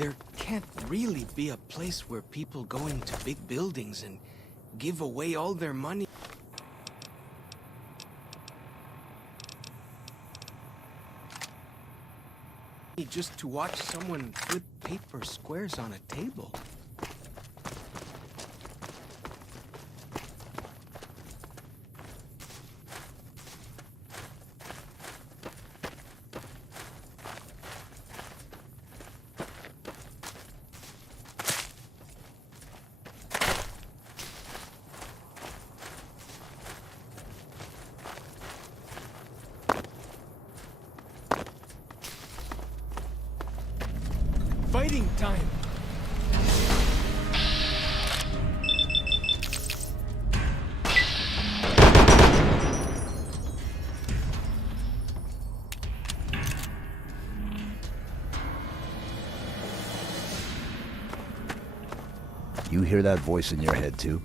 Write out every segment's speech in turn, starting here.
There can't really be a place where people go into big buildings and give away all their money just to watch someone flip paper squares on a table. Fighting time! You hear that voice in your head too?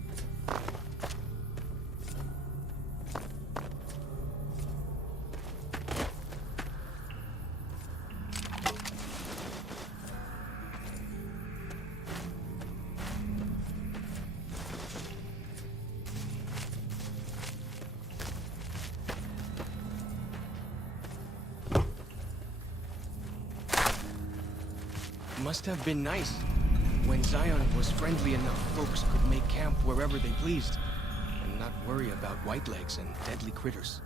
Must have been nice. When Zion was friendly enough, folks could make camp wherever they pleased, and not worry about whitelegs and deadly critters.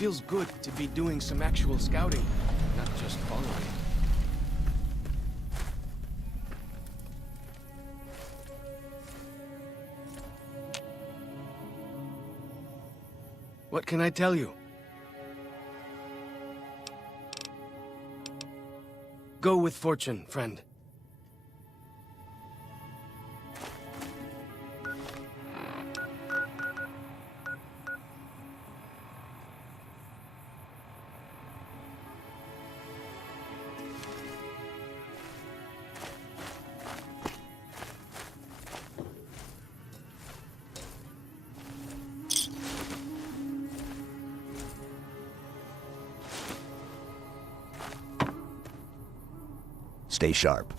Feels good to be doing some actual scouting, not just following. What can I tell you? Go with fortune, friend. Stay sharp.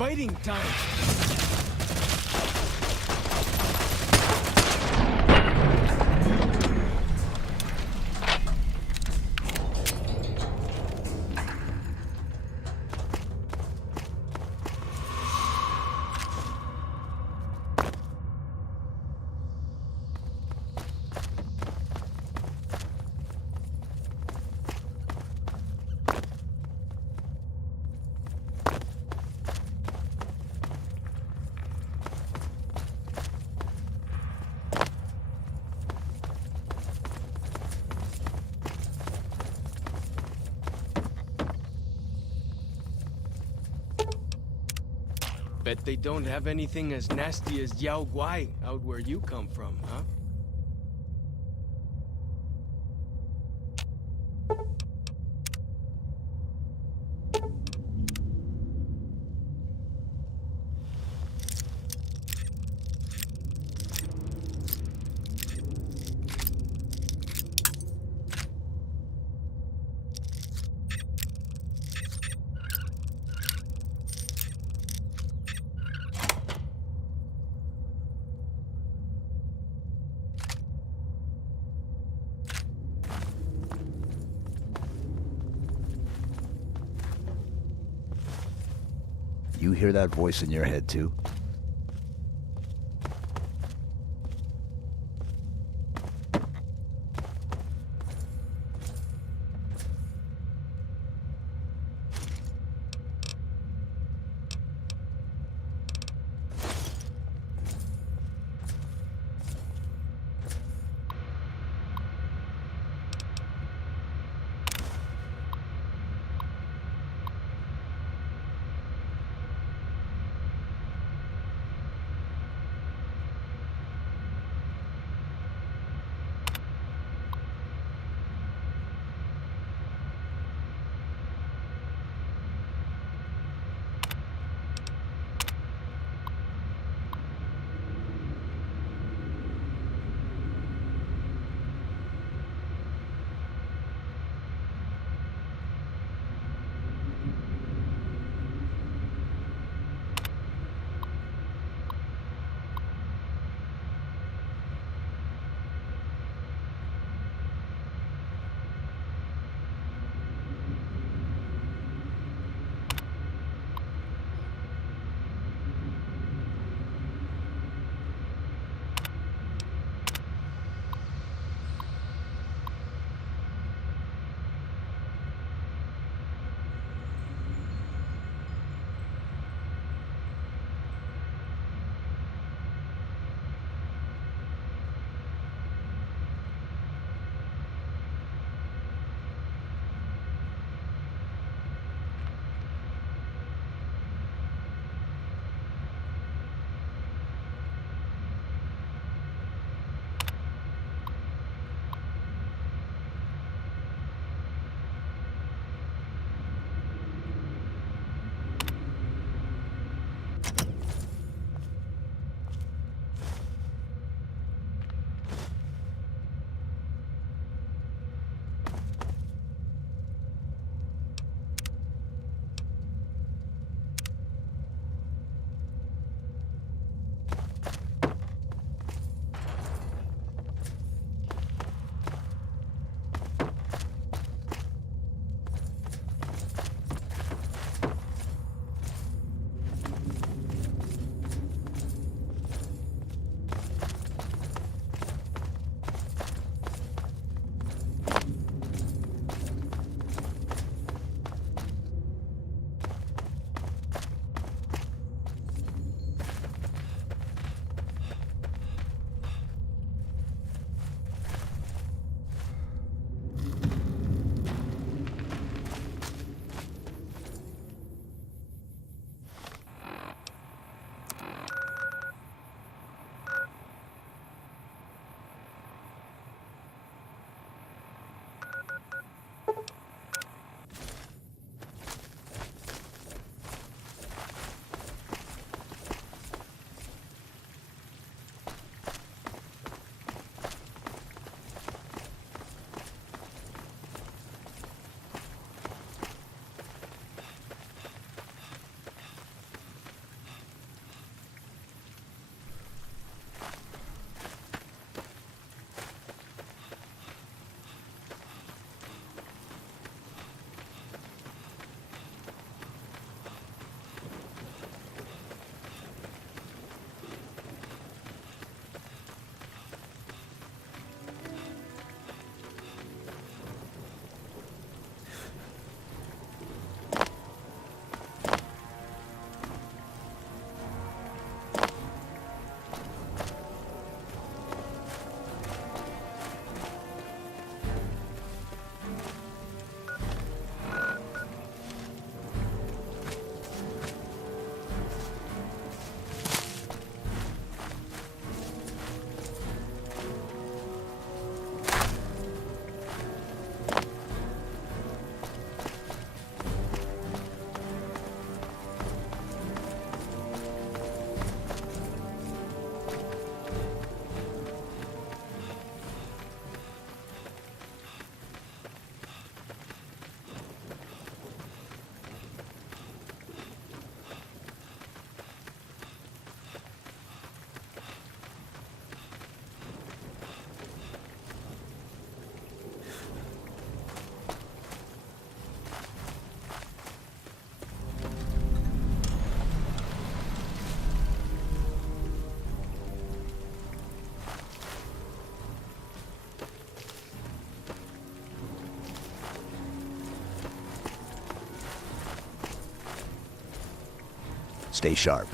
Fighting time! Bet they don't have anything as nasty as Yao Guai out where you come from, huh? You hear that voice in your head too? Stay sharp.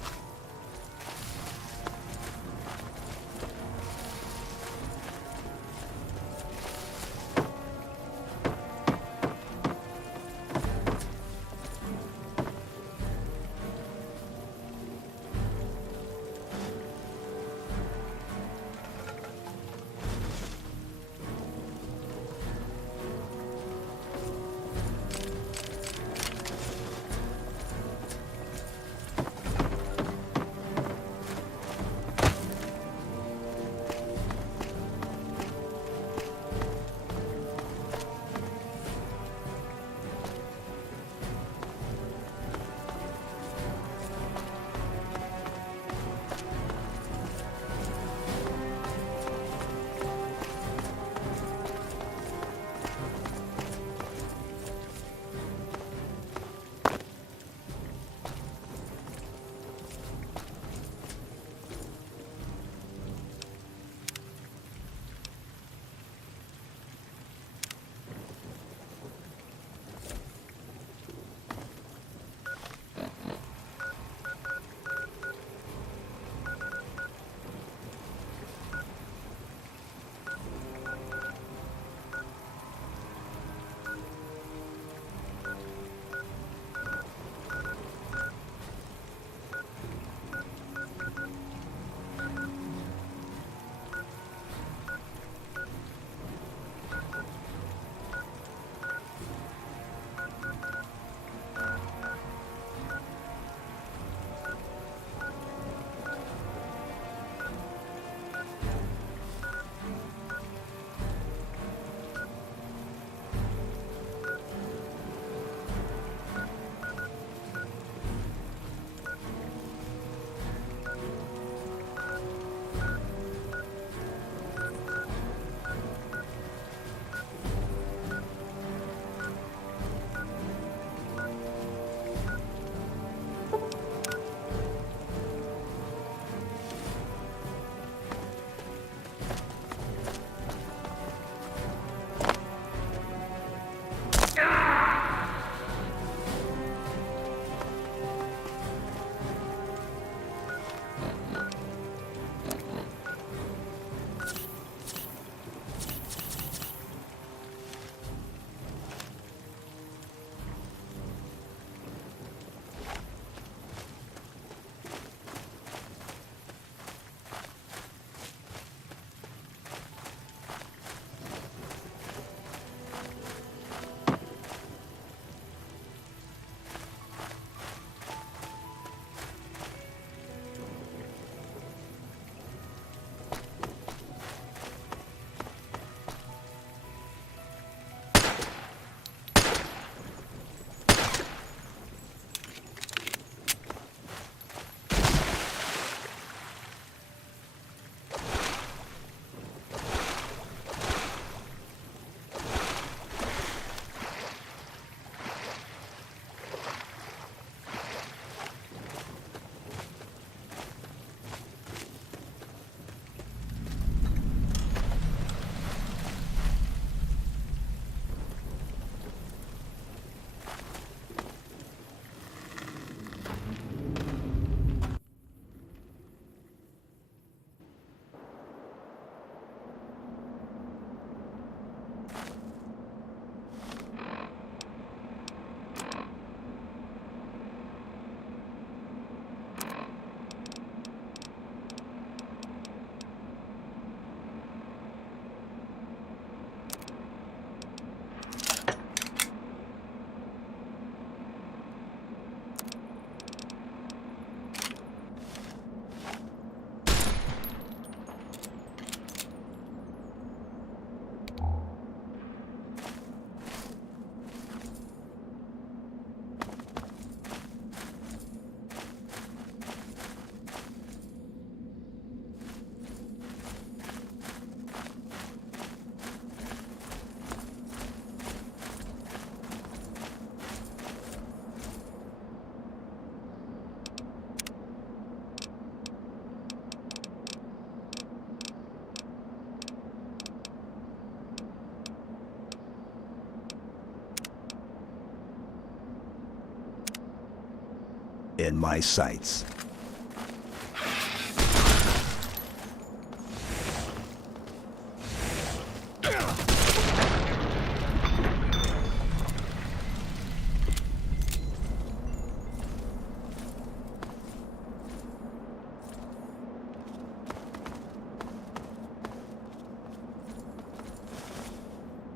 In my sights.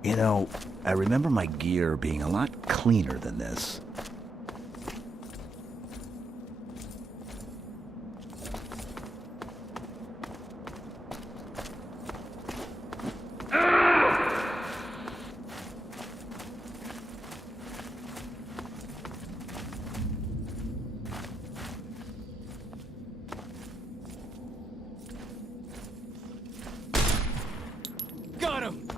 You know, I remember my gear being a lot cleaner than this. Got him!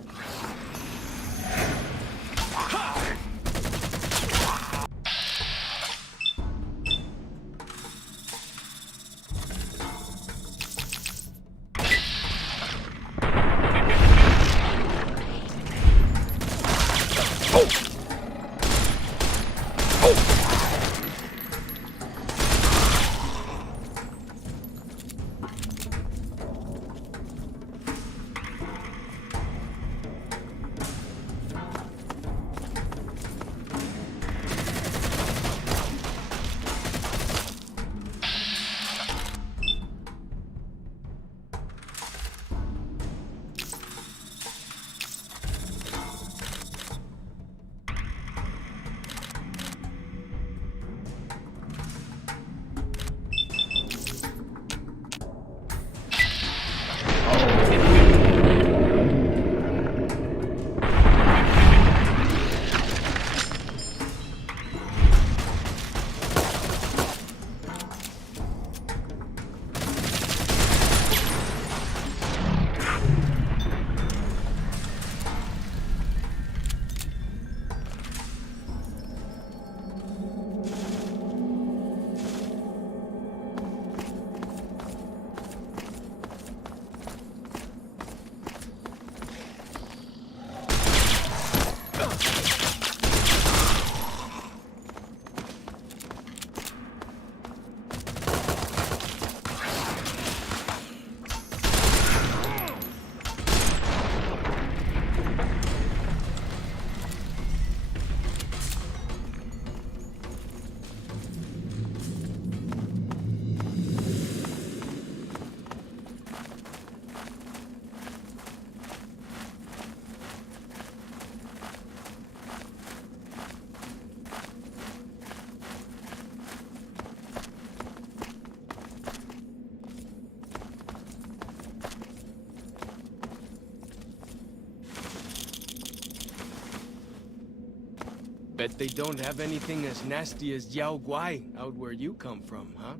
Bet they don't have anything as nasty as Yao Guai out where you come from, huh?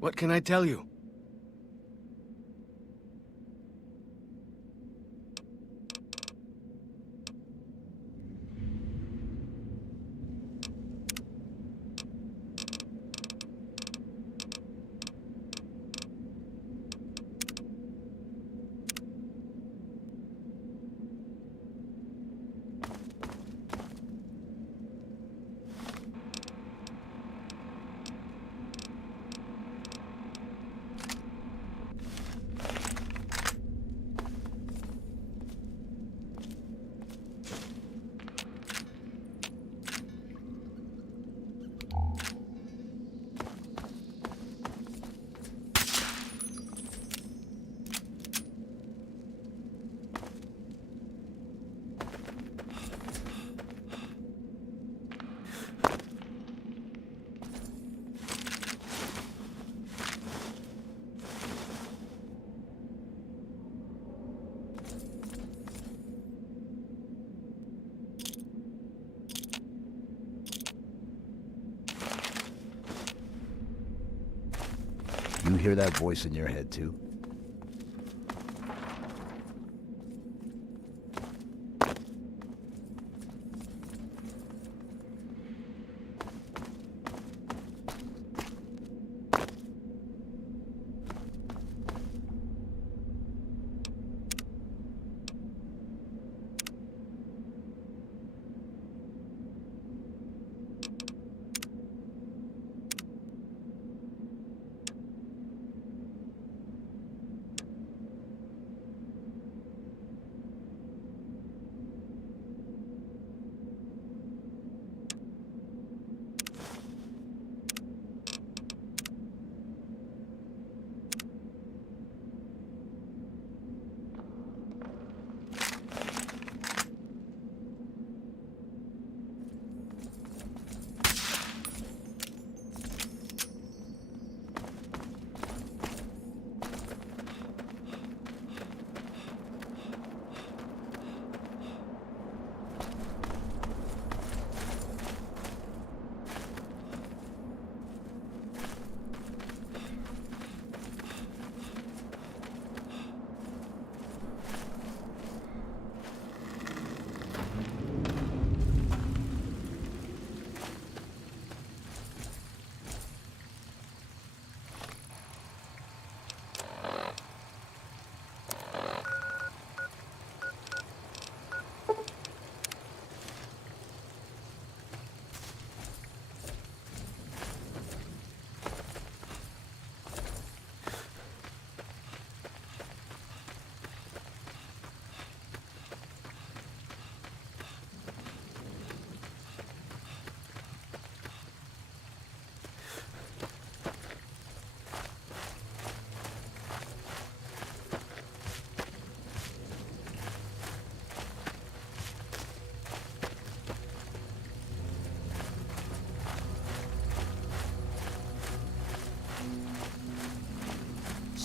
What can I tell you? You hear that voice in your head, too?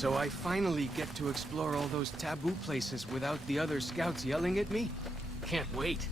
So I finally get to explore all those taboo places without the other scouts yelling at me? Can't wait.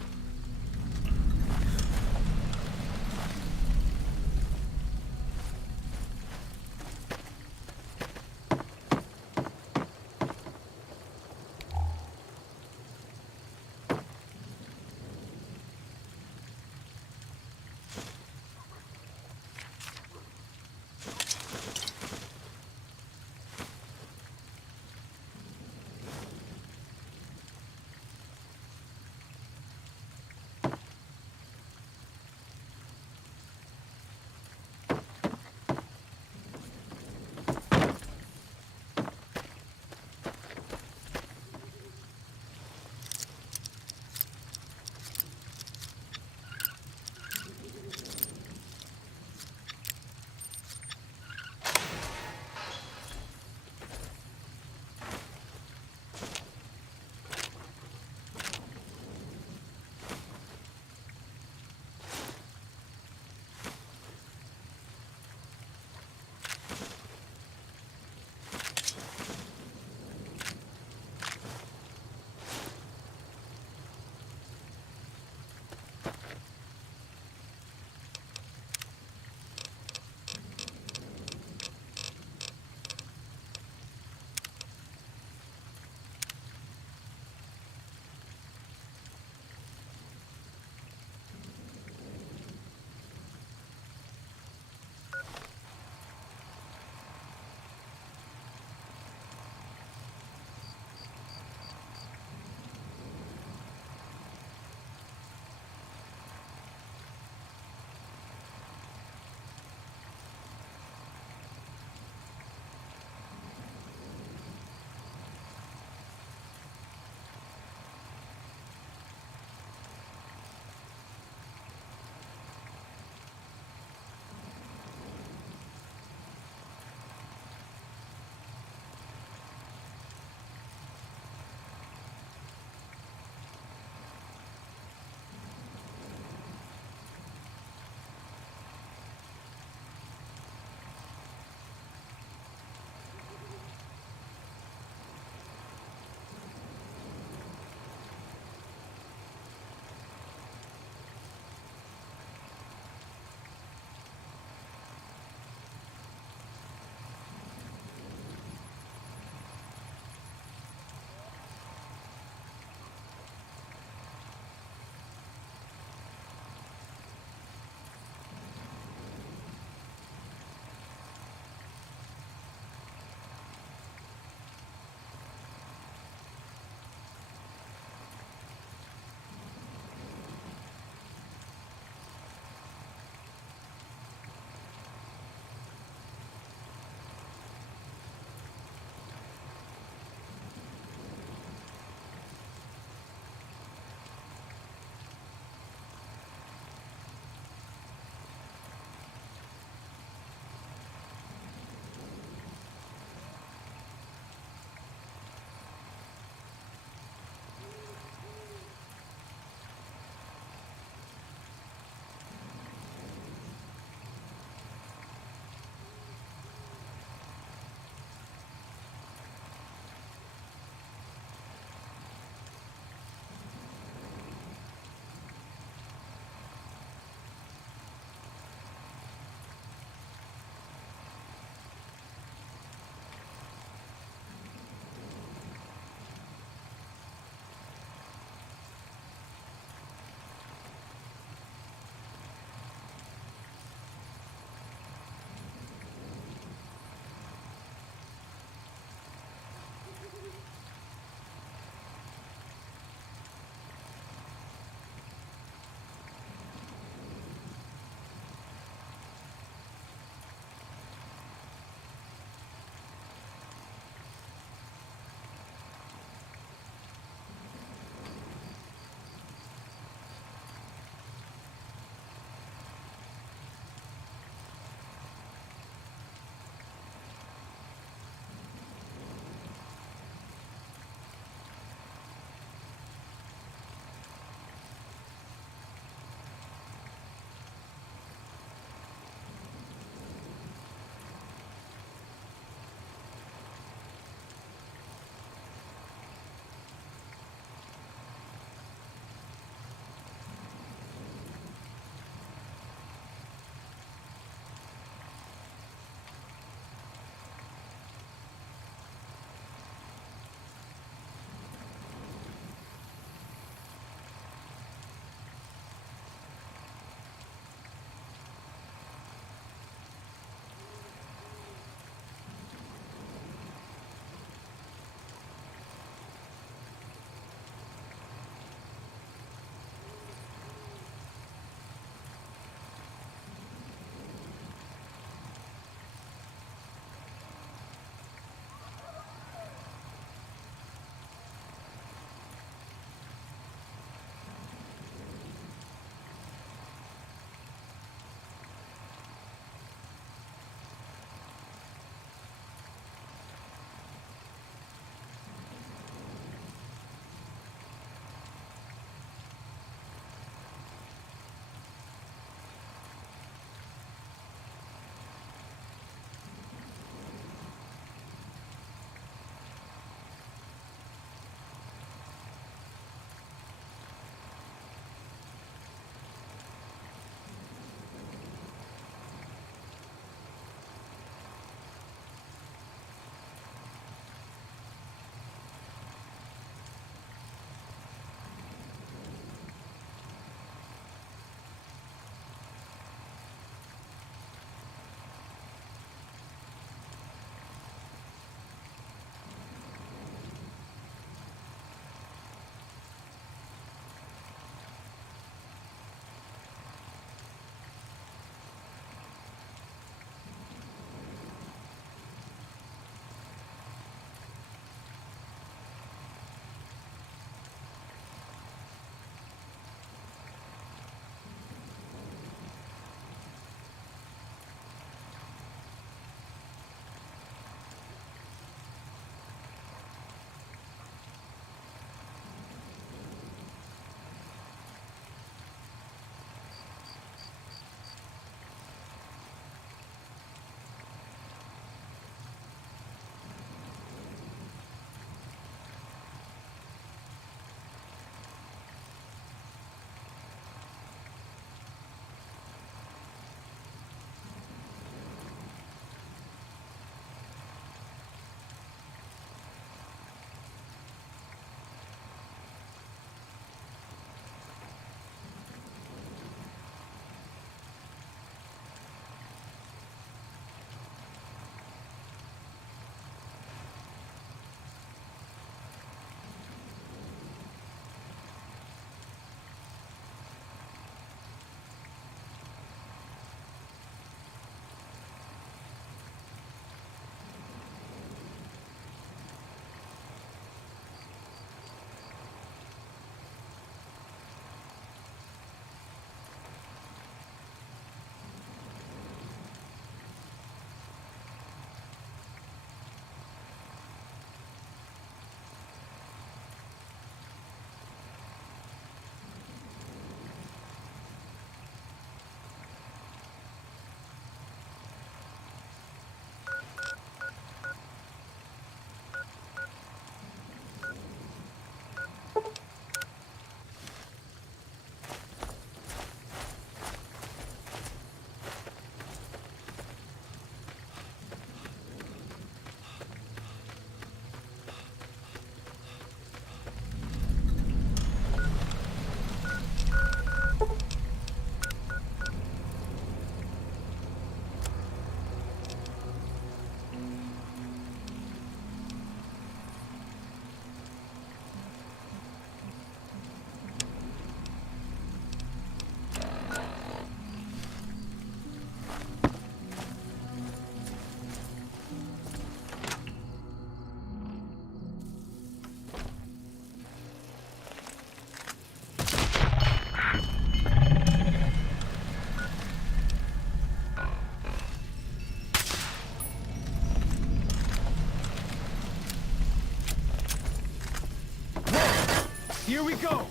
Here we go!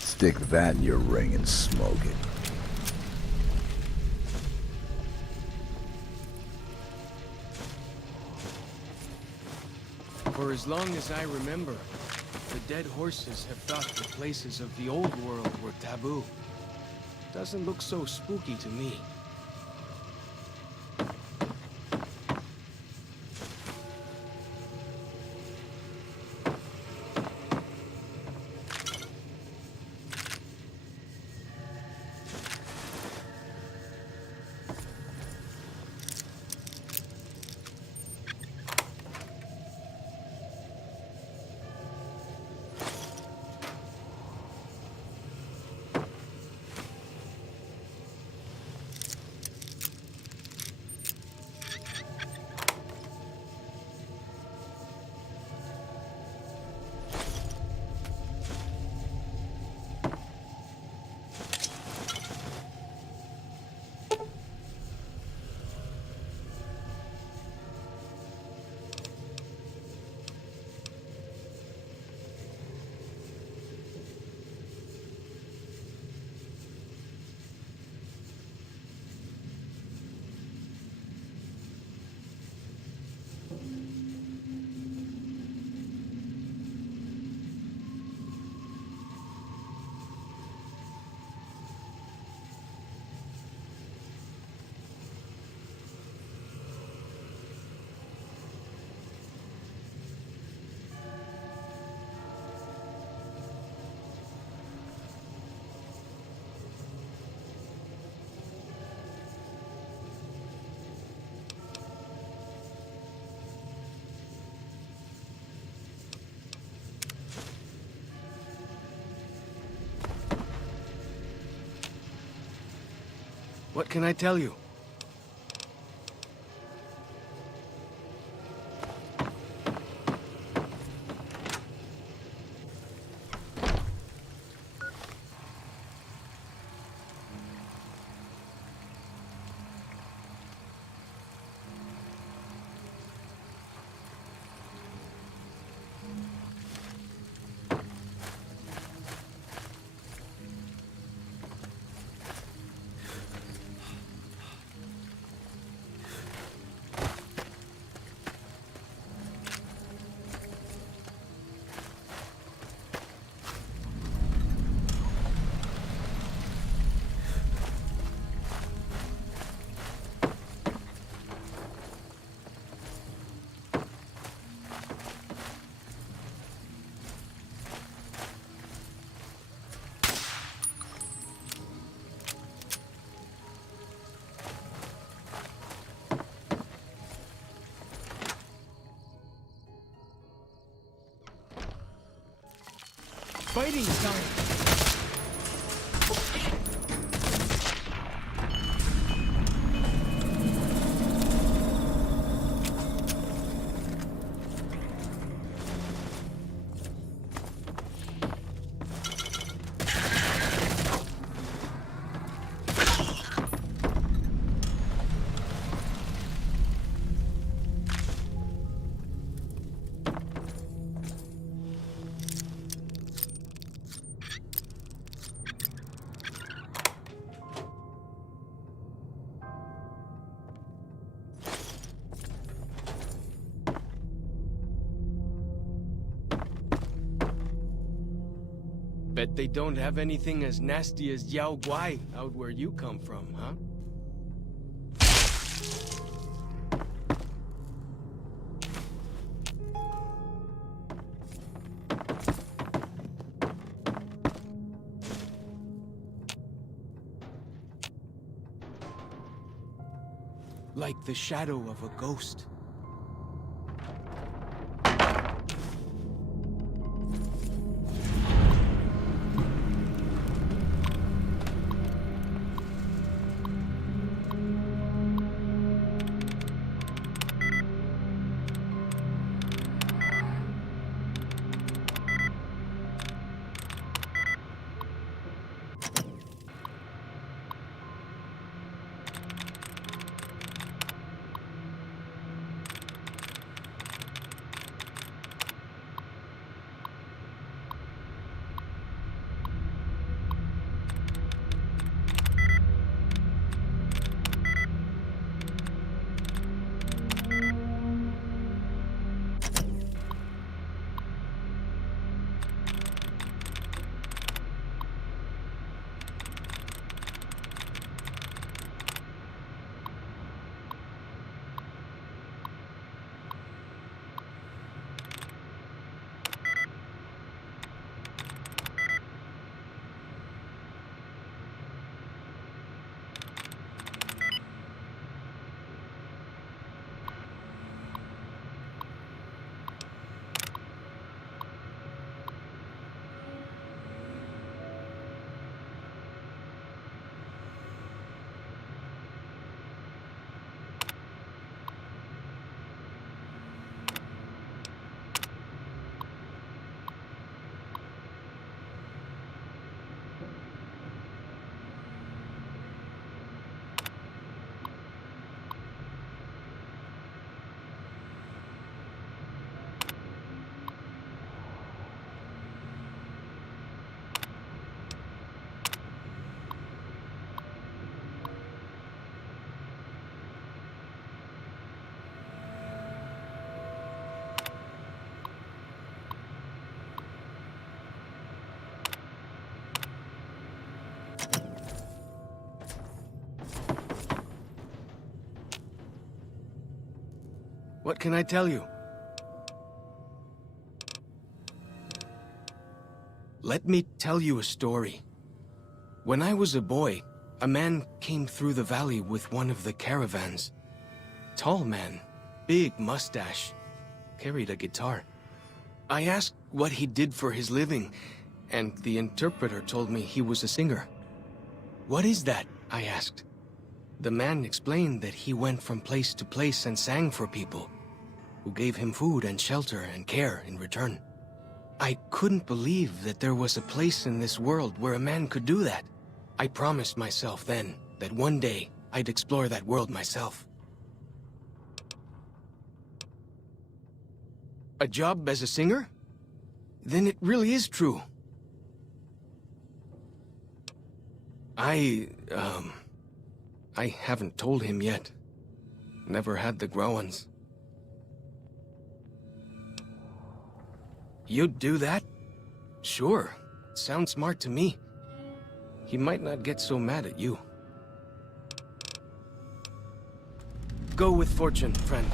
Stick that in your ring and smoke it. For as long as I remember, the dead horses have thought the places of the old world were taboo. Doesn't look so spooky to me. What can I tell you? Fighting time! Bet they don't have anything as nasty as Yao Guai out where you come from, huh? Like the shadow of a ghost. What can I tell you? Let me tell you a story. When I was a boy, a man came through the valley with one of the caravans. Tall man, big mustache, carried a guitar. I asked what he did for his living, and the interpreter told me he was a singer. "What is that?" I asked. The man explained that he went from place to place and sang for people, who gave him food and shelter and care in return. I couldn't believe that there was a place in this world where a man could do that. I promised myself then that one day I'd explore that world myself. A job as a singer? Then it really is true. I haven't told him yet. Never had the growins. You'd do that? Sure. Sounds smart to me. He might not get so mad at you. Go with fortune, friend.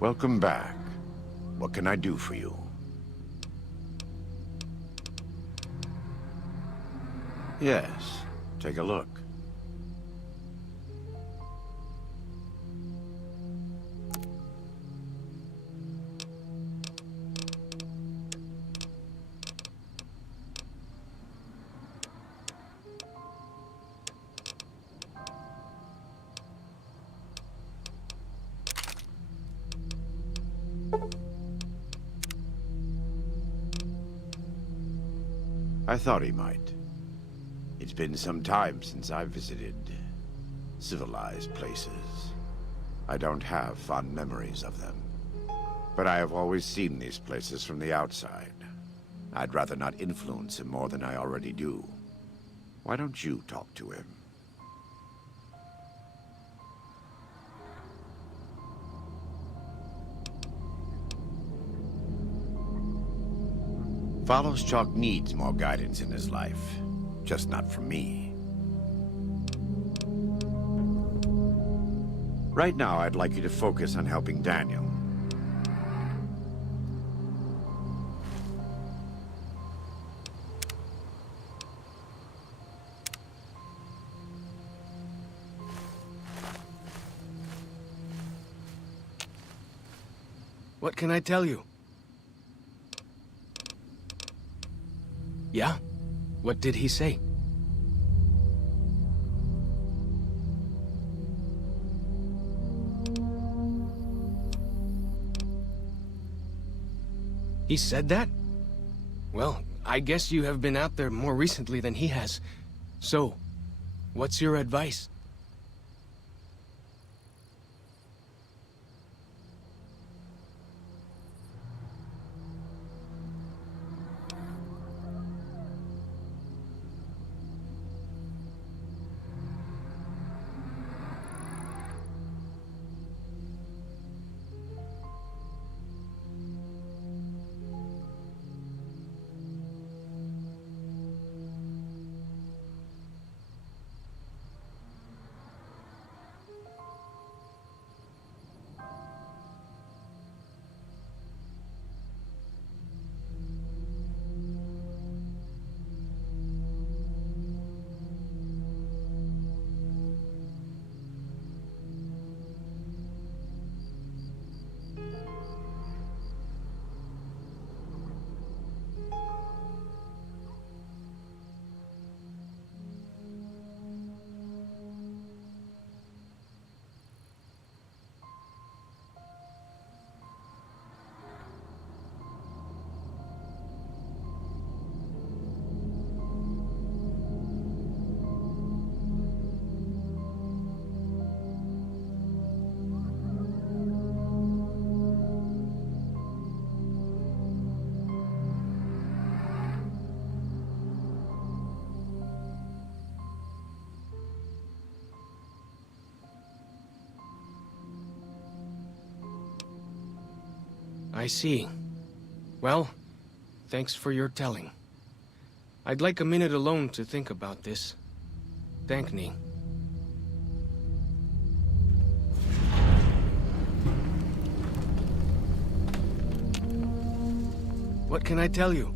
Welcome back. What can I do for you? Yes, take a look. I thought he might. It's been some time since I visited civilized places. I don't have fond memories of them. But I have always seen these places from the outside. I'd rather not influence him more than I already do. Why don't you talk to him? Follow's needs more guidance in his life, just not from me. Right now, I'd like you to focus on helping Daniel. What can I tell you? Yeah? What did he say? He said that? Well, I guess you have been out there more recently than he has. So, what's your advice? I see. Well, thanks for your telling. I'd like a minute alone to think about this. Thank me. What can I tell you?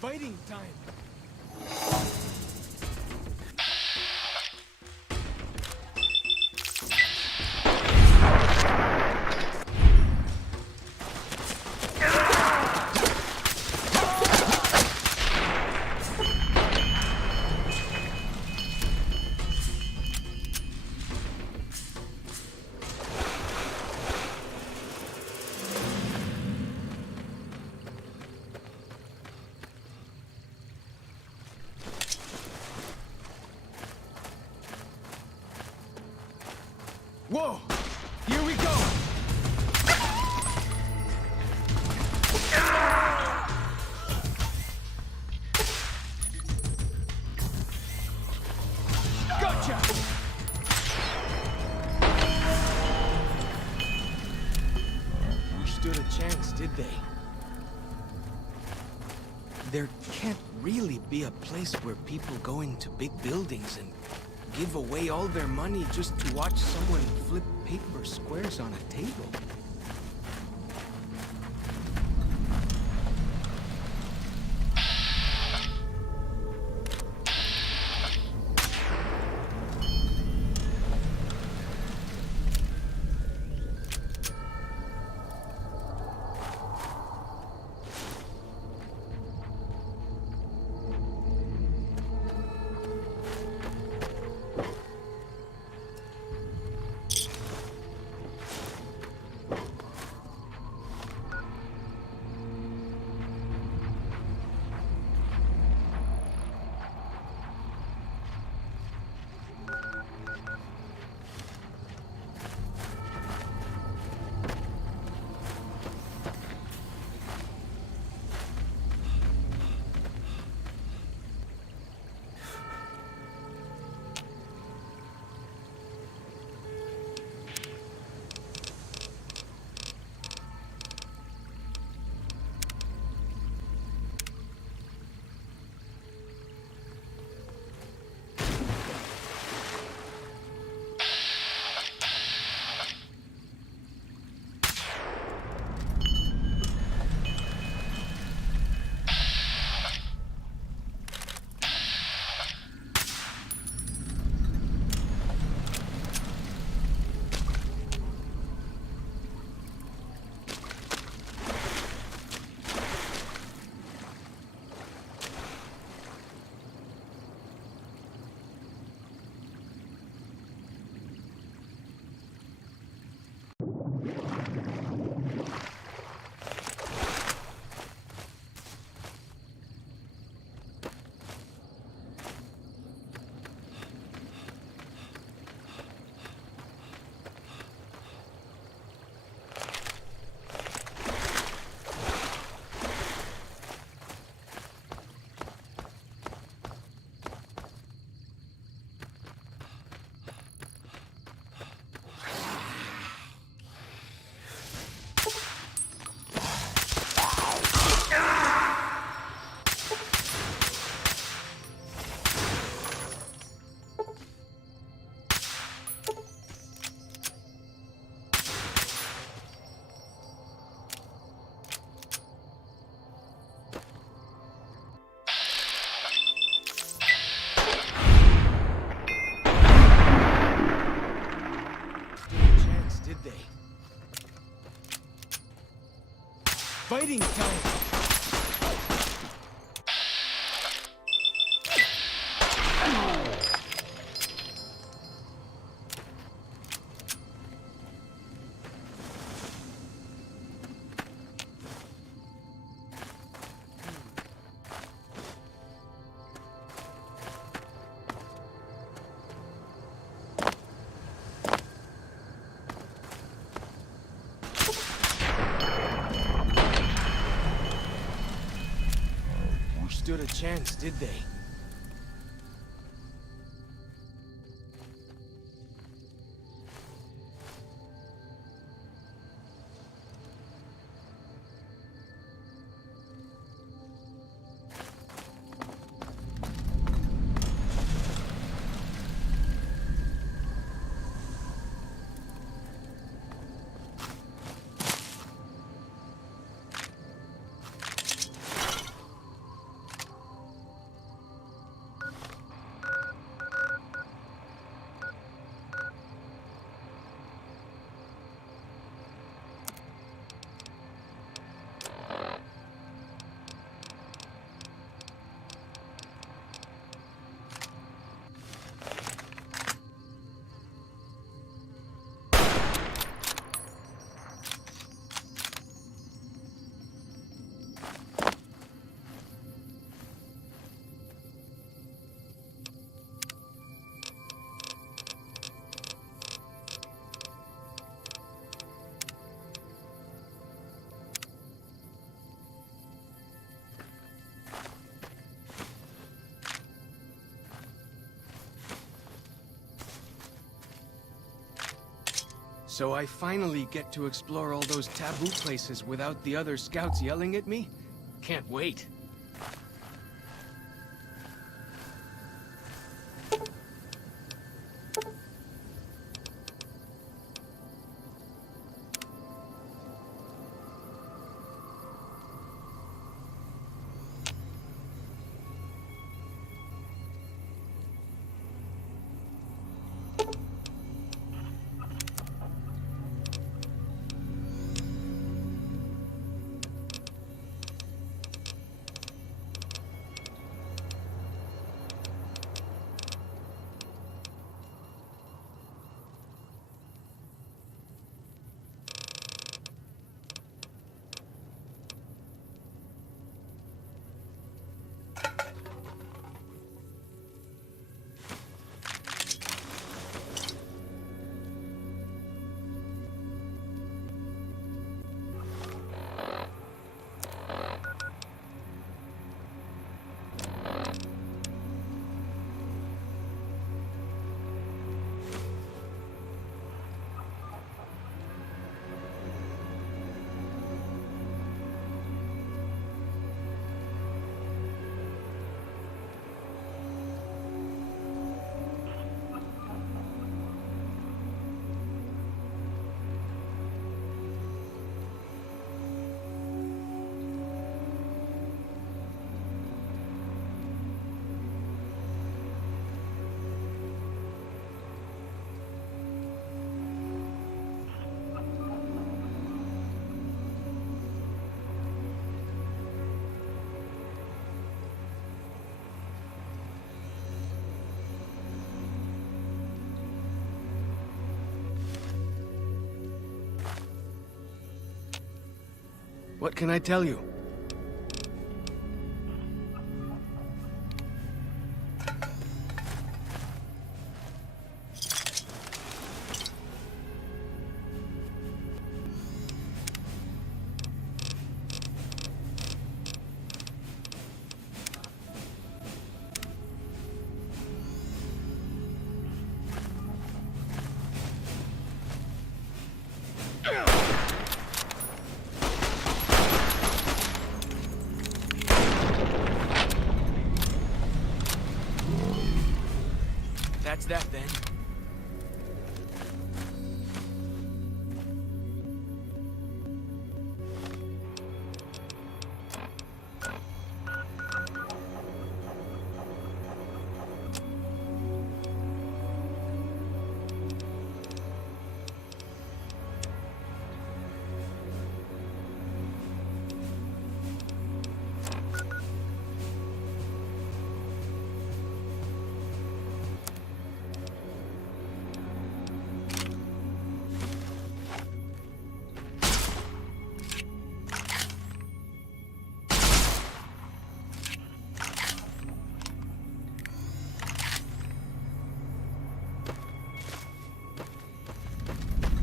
Fighting time! Whoa! Here we go! Gotcha! Who stood a chance, did they? There can't really be a place where people go into big buildings and give away all their money just to watch someone flip paper squares on a table. Fighting time! Stood a chance, did they? So I finally get to explore all those taboo places without the other scouts yelling at me? Can't wait. What can I tell you? That's that then.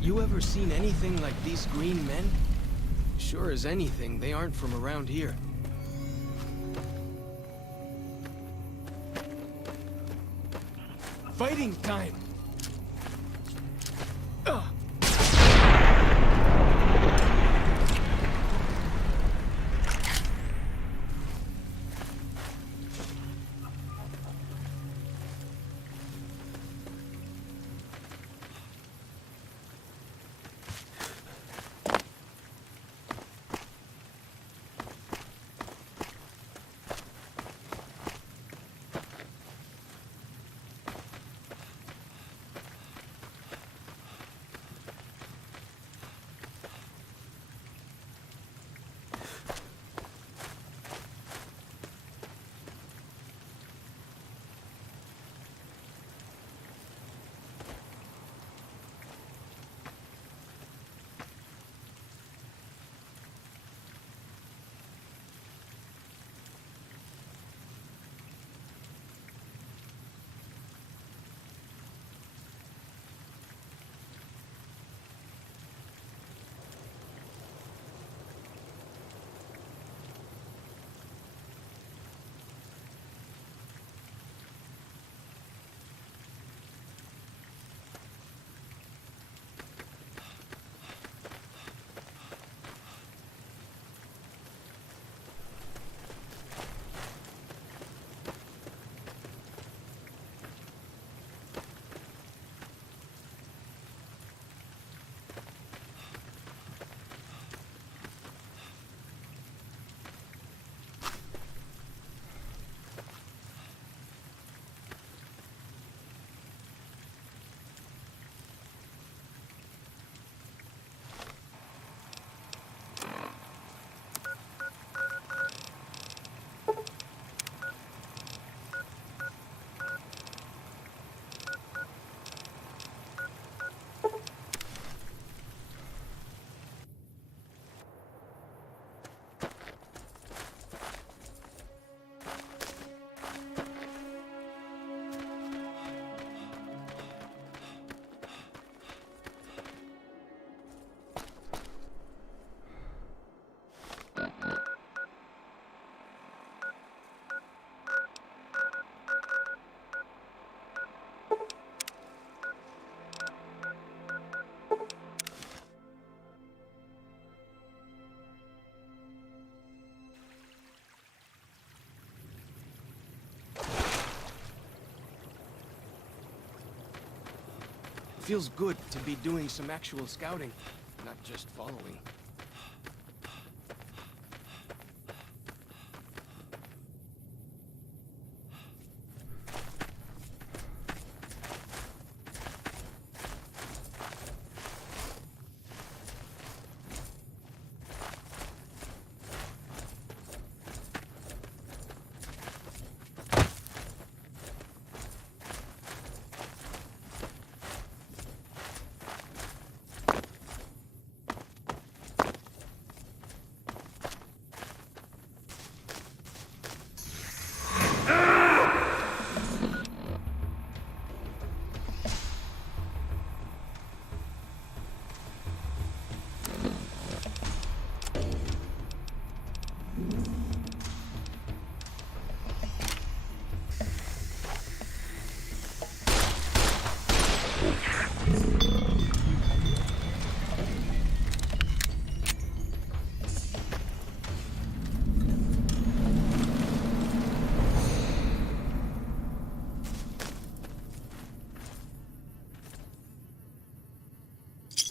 You ever seen anything like these green men? Sure as anything, they aren't from around here. Fighting time! Ugh. Feels good to be doing some actual scouting, not just following.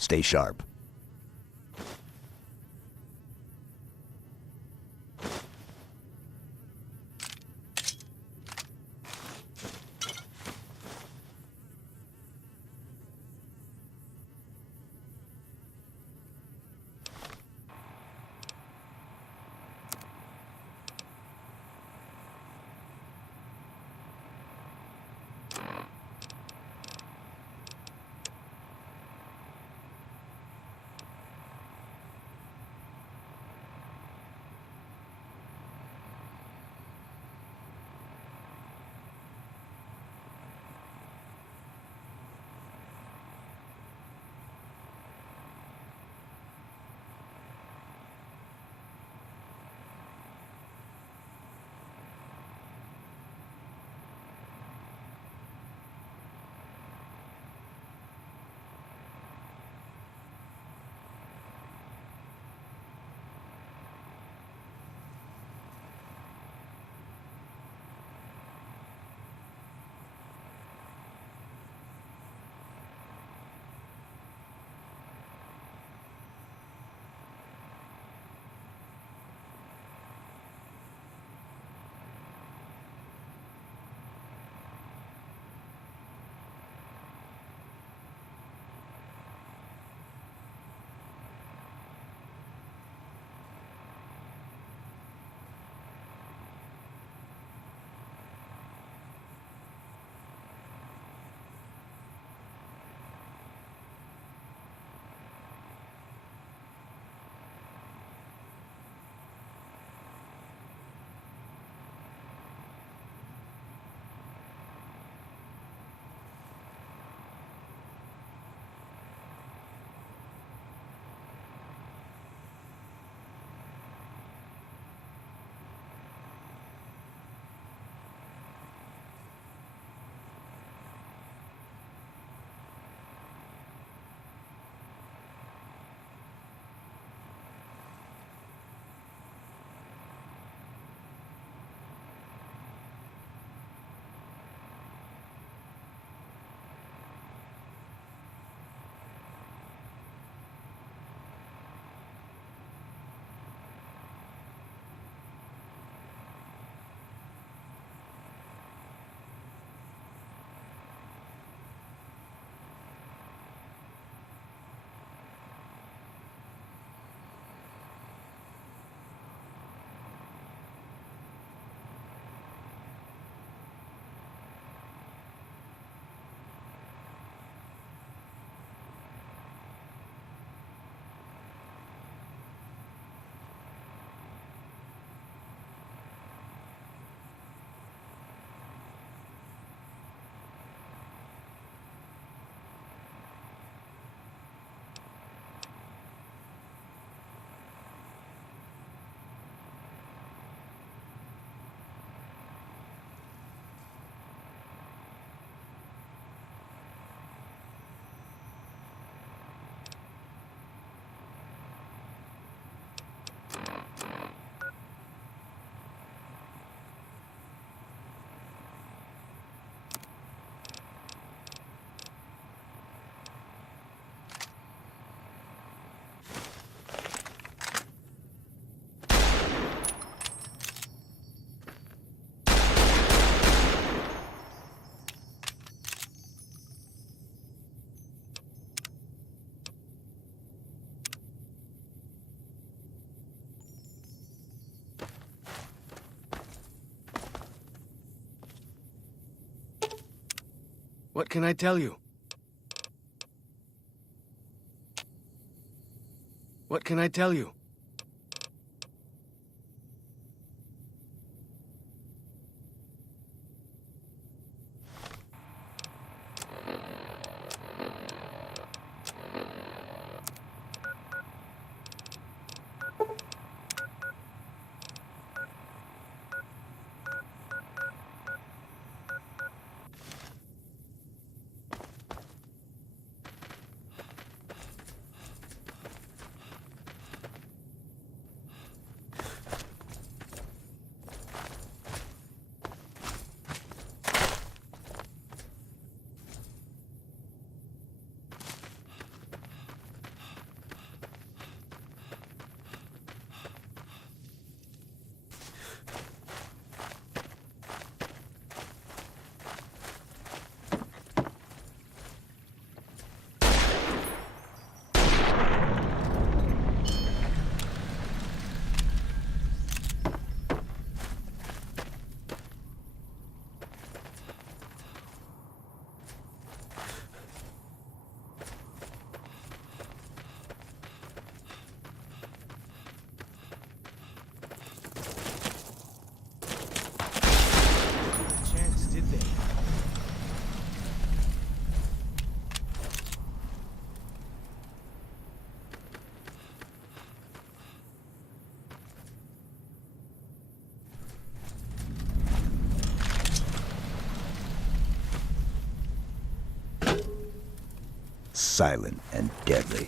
Stay sharp. What can I tell you? What can I tell you? silent and deadly.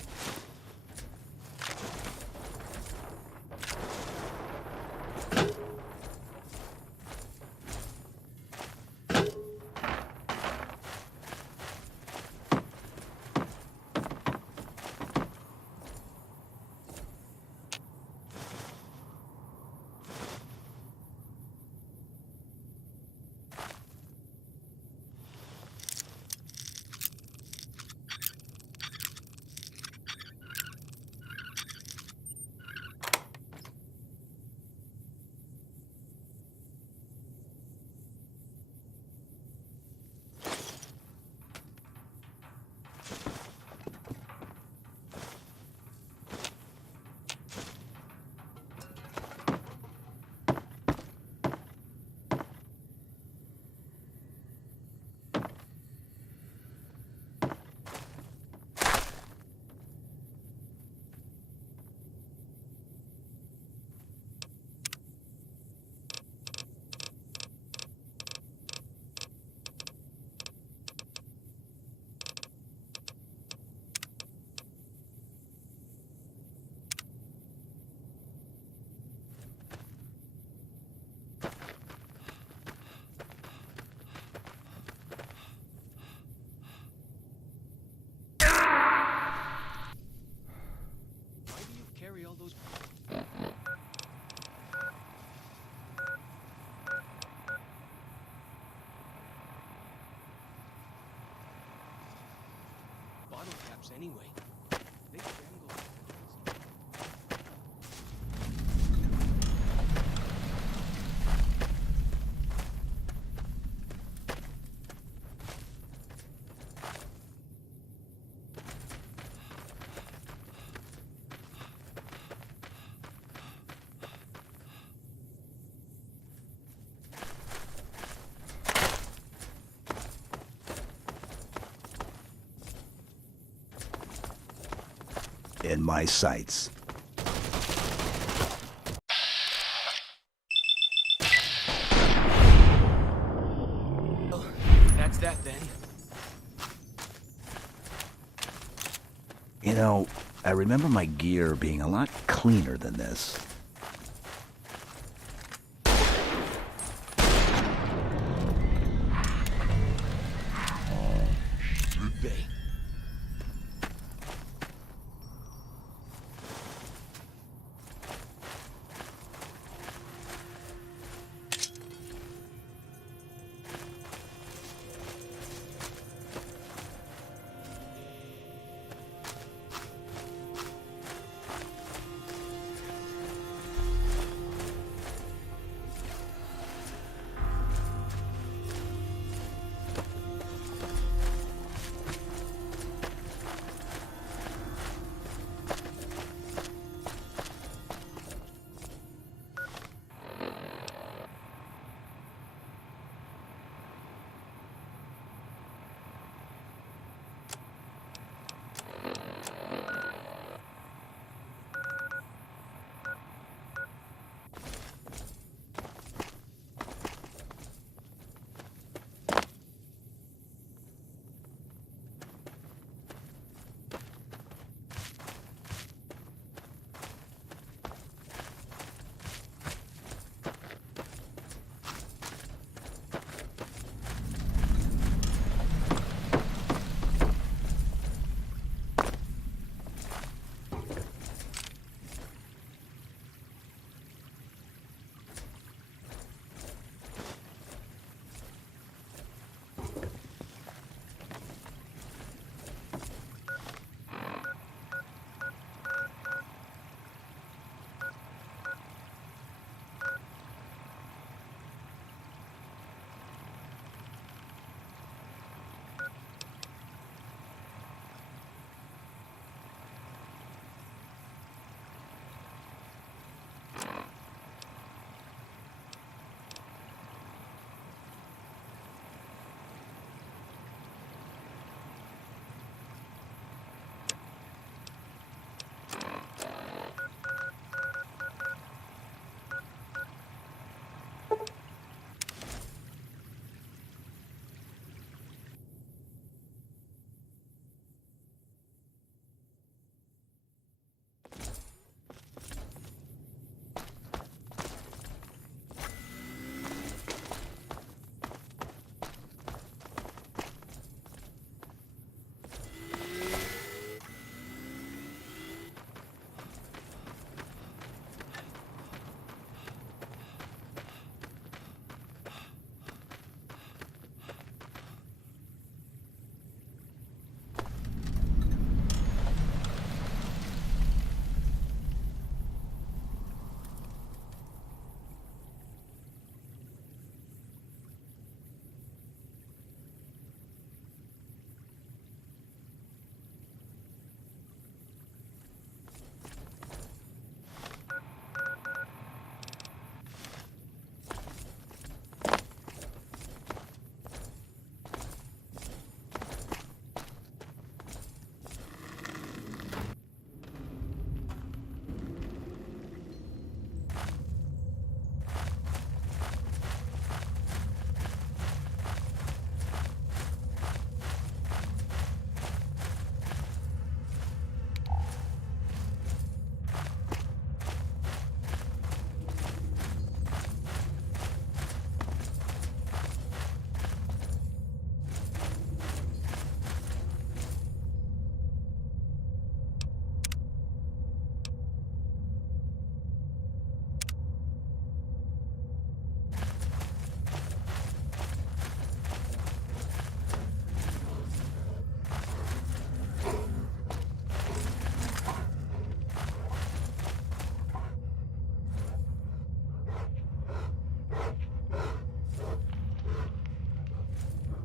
Why do you carry all those... bottle caps anyway? They jangle. In my sights. Well, that's that then. You know, I remember my gear being a lot cleaner than this. Bay.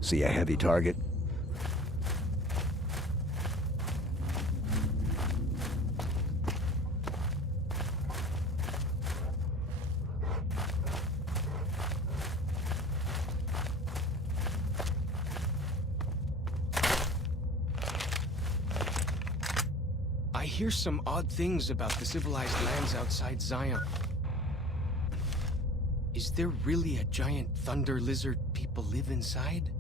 See a heavy target? I hear some odd things about the civilized lands outside Zion. Is there really a giant thunder lizard people live inside?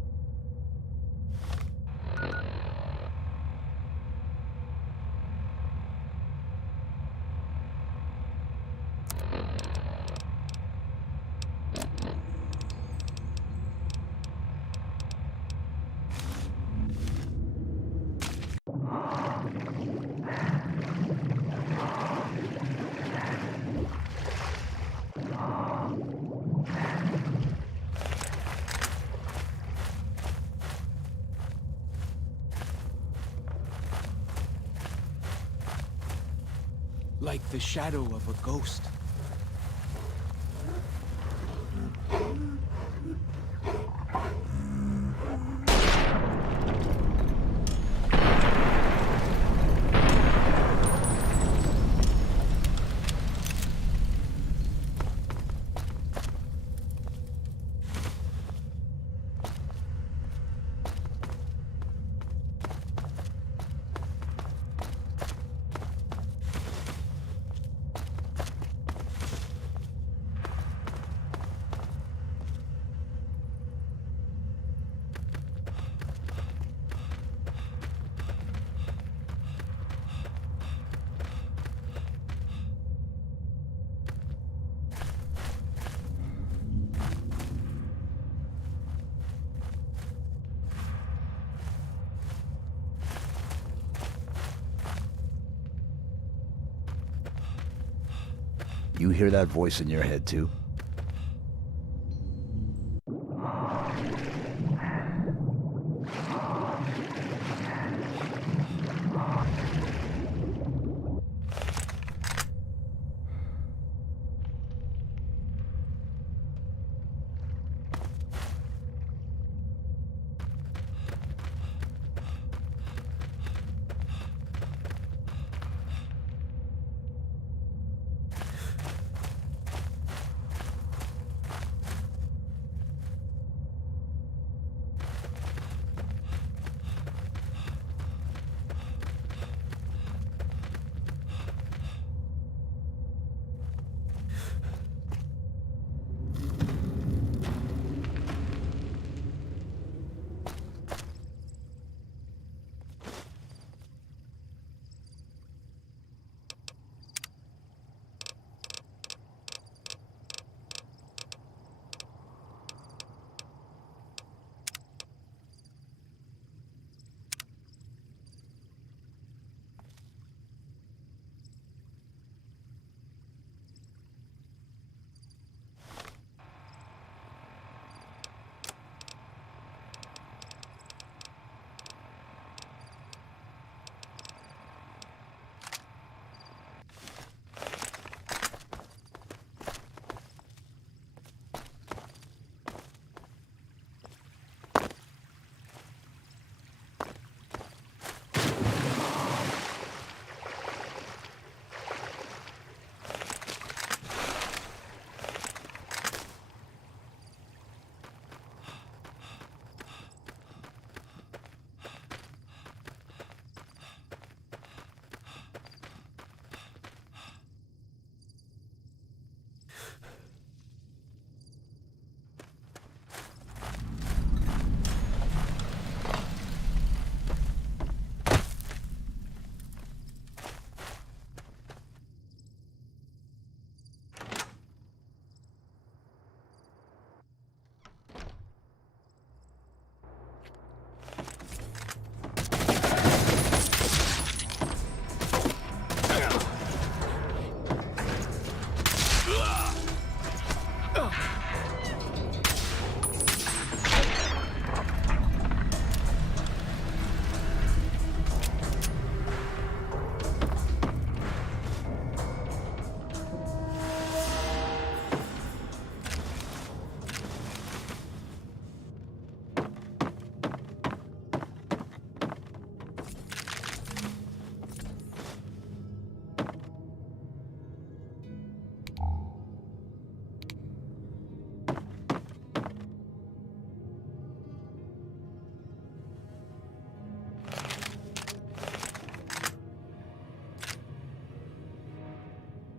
Like the shadow of a ghost. You hear that voice in your head, too?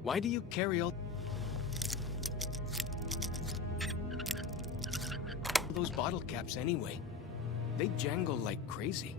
Why do you carry all those bottle caps anyway? They jangle like crazy.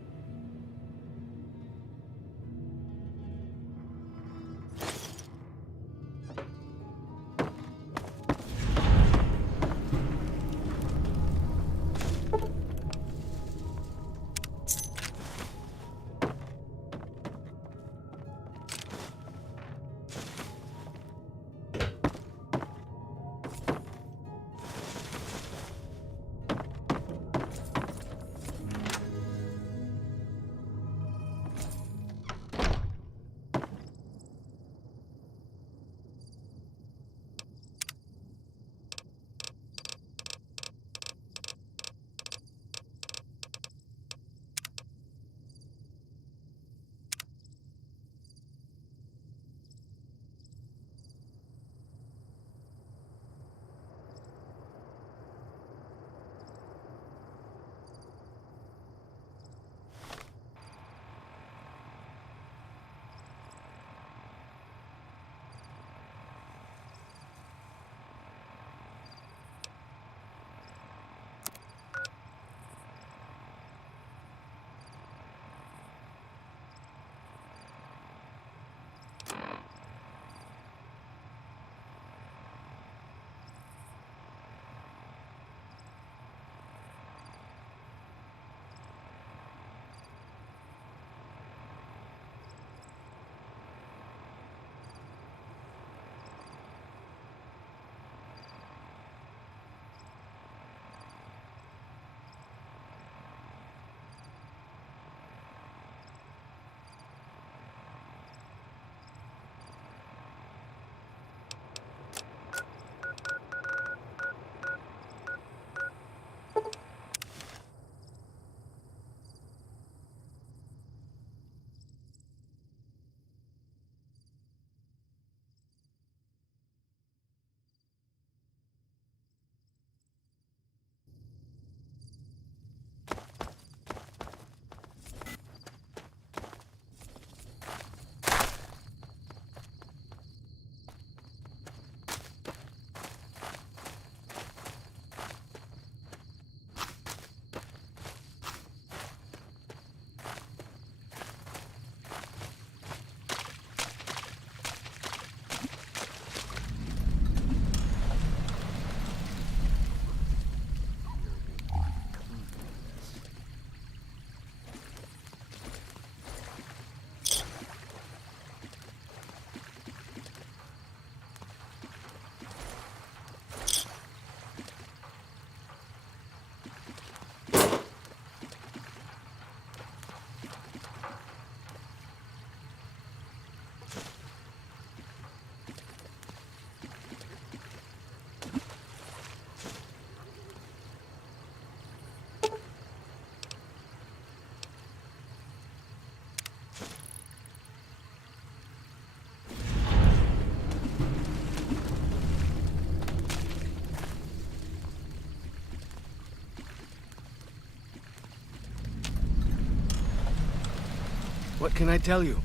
What can I tell you?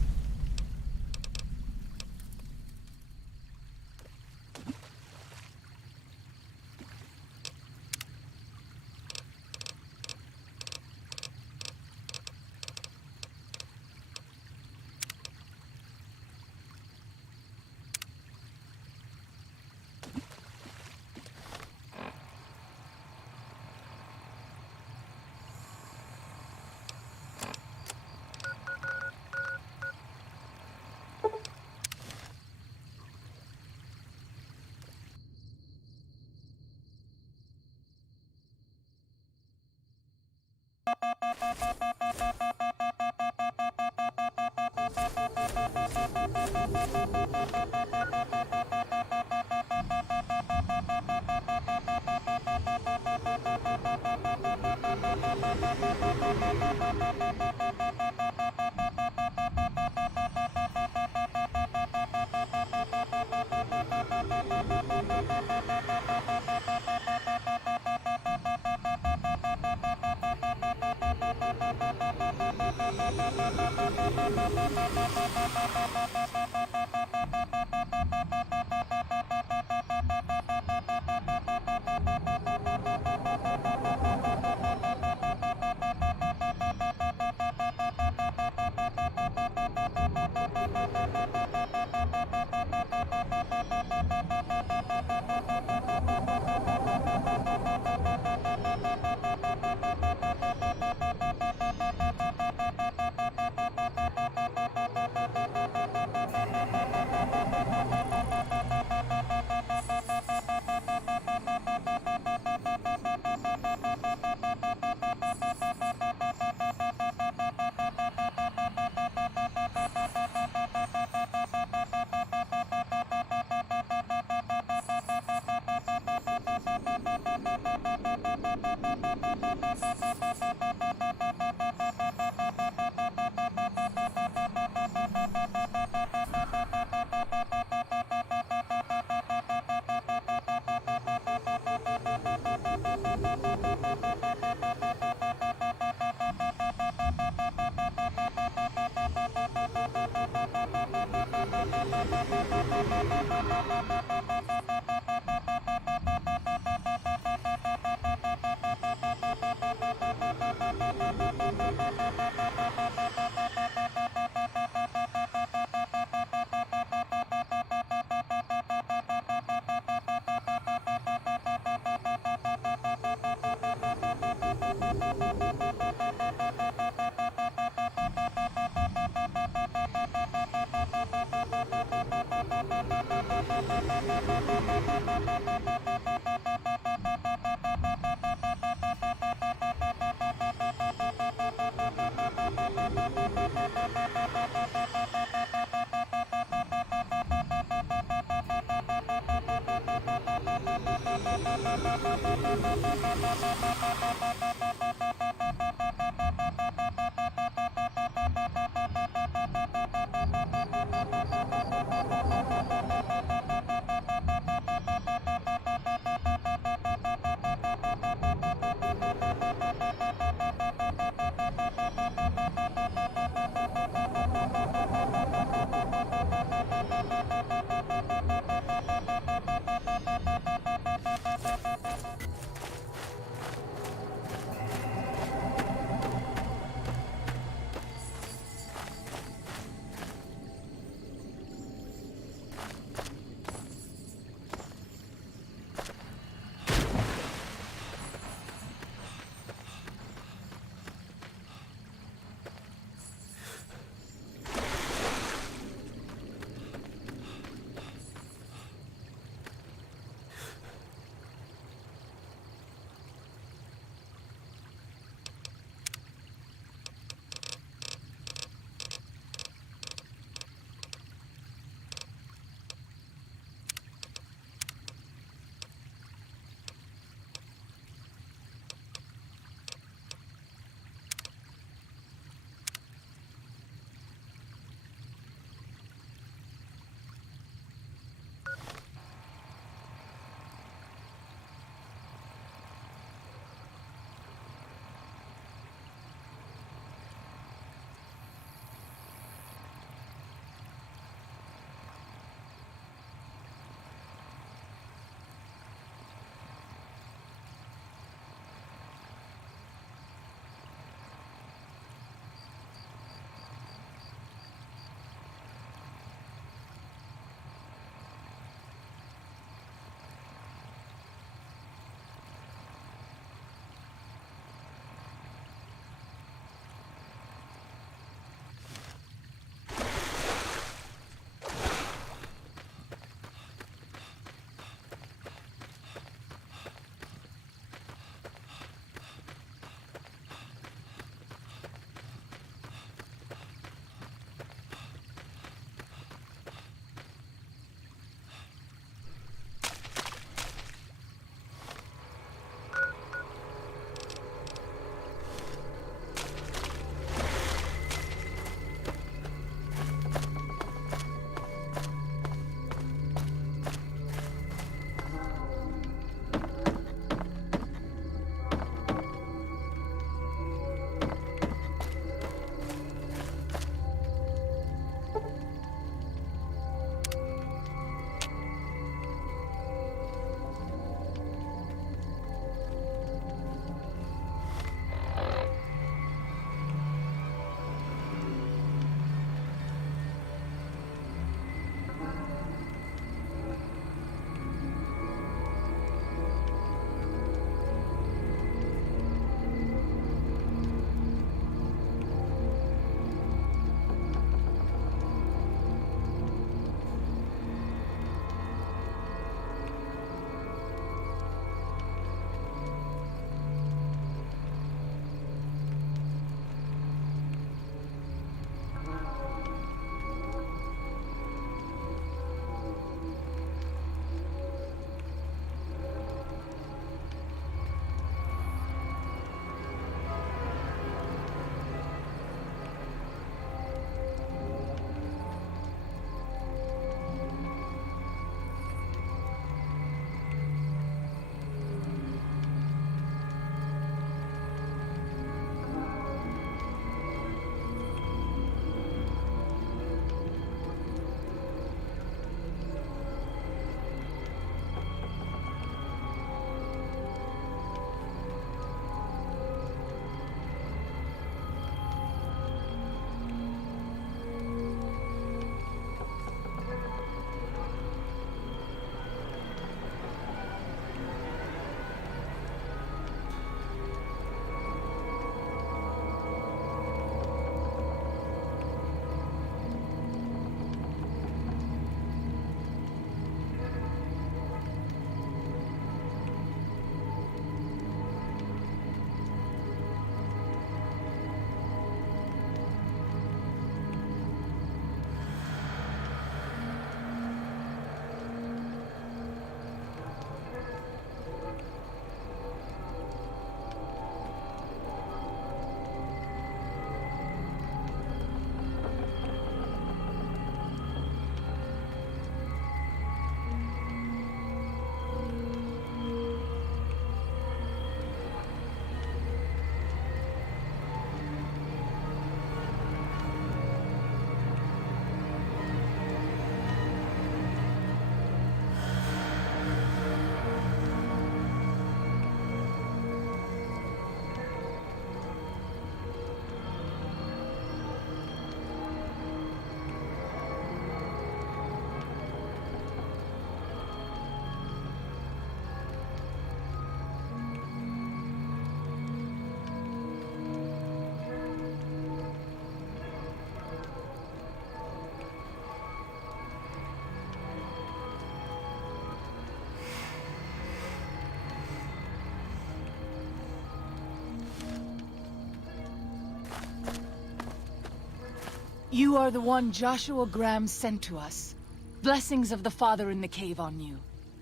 You are the one Joshua Graham sent to us. Blessings of the Father in the cave on you.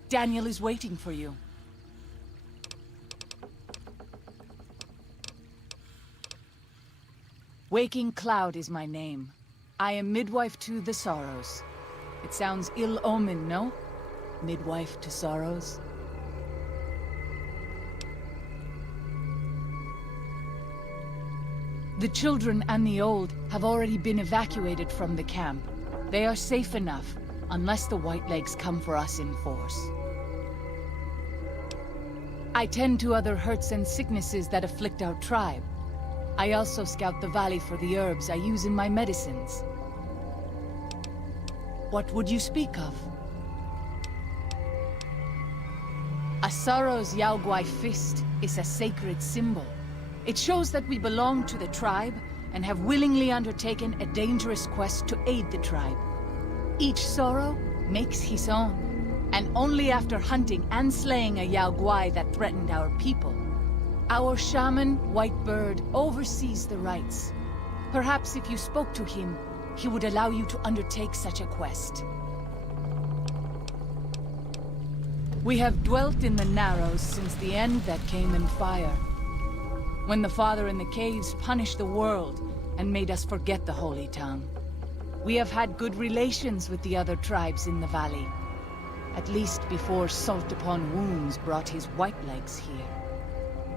Daniel is waiting for you. Waking Cloud is my name. I am midwife to the sorrows. It sounds ill-omened, no? Midwife to sorrows. The children and the old have already been evacuated from the camp. They are safe enough, unless the Whitelegs come for us in force. I tend to other hurts and sicknesses that afflict our tribe. I also scout the valley for the herbs I use in my medicines. What would you speak of? A Sorrow's Yaoguai fist is a sacred symbol. It shows that we belong to the tribe and have willingly undertaken a dangerous quest to aid the tribe. Each Sorrow makes his own, and only after hunting and slaying a Yaoguai that threatened our people. Our shaman, White Bird, oversees the rites. Perhaps if you spoke to him, he would allow you to undertake such a quest. We have dwelt in the Narrows since the end that came in fire. When the Father in the caves punished the world and made us forget the Holy Tongue. We have had good relations with the other tribes in the valley. At least before Salt Upon Wounds brought his Whitelegs here.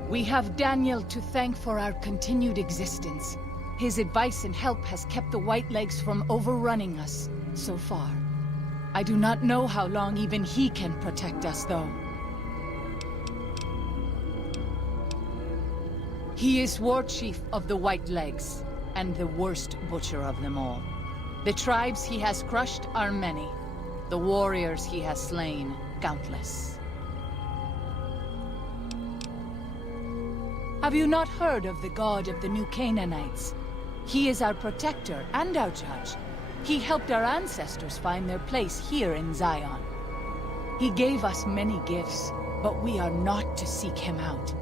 We have Daniel to thank for our continued existence. His advice and help has kept the Whitelegs from overrunning us so far. I do not know how long even he can protect us, though. He is war chief of the Whitelegs, and the worst butcher of them all. The tribes he has crushed are many. The warriors he has slain, countless. Have you not heard of the god of the New Canaanites? He is our protector and our judge. He helped our ancestors find their place here in Zion. He gave us many gifts, but we are not to seek him out.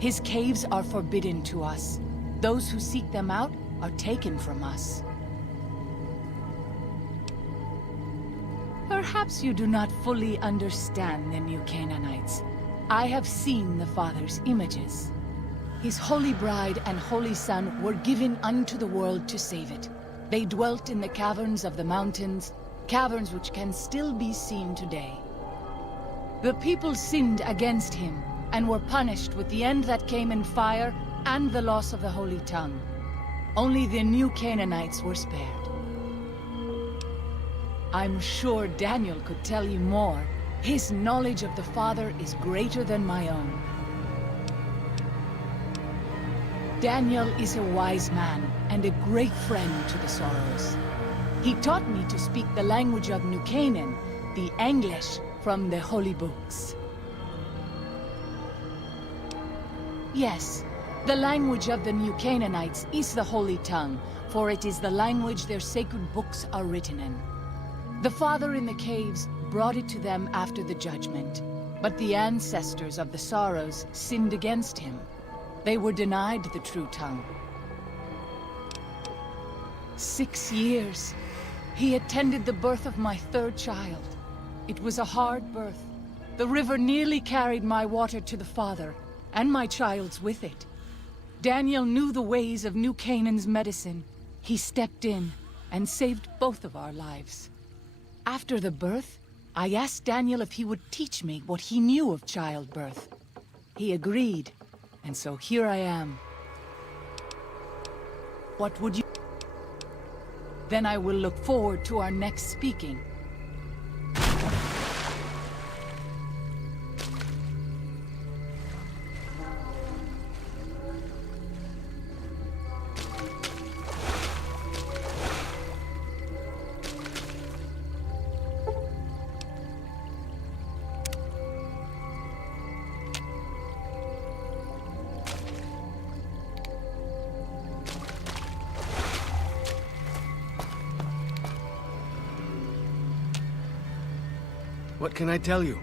His caves are forbidden to us. Those who seek them out are taken from us. Perhaps you do not fully understand the New Canaanites. I have seen the Father's images. His holy bride and holy son were given unto the world to save it. They dwelt in the caverns of the mountains, caverns which can still be seen today. The people sinned against him, and were punished with the end that came in fire and the loss of the Holy Tongue. Only the New Canaanites were spared. I'm sure Daniel could tell you more. His knowledge of the Father is greater than my own. Daniel is a wise man and a great friend to the Sorrows. He taught me to speak the language of New Canaan, the English from the holy books. Yes, the language of the New Canaanites is the Holy Tongue, for it is the language their sacred books are written in. The Father in the caves brought it to them after the judgment, but the ancestors of the Sorrows sinned against him. They were denied the true tongue. 6 years. He attended the birth of my third child. It was a hard birth. The river nearly carried my water to the Father, and my child's with it. Daniel knew the ways of New Canaan's medicine. He stepped in and saved both of our lives. After the birth, I asked Daniel if he would teach me what he knew of childbirth. He agreed, and so here I am. What would you... Then I will look forward to our next speaking. What can I tell you?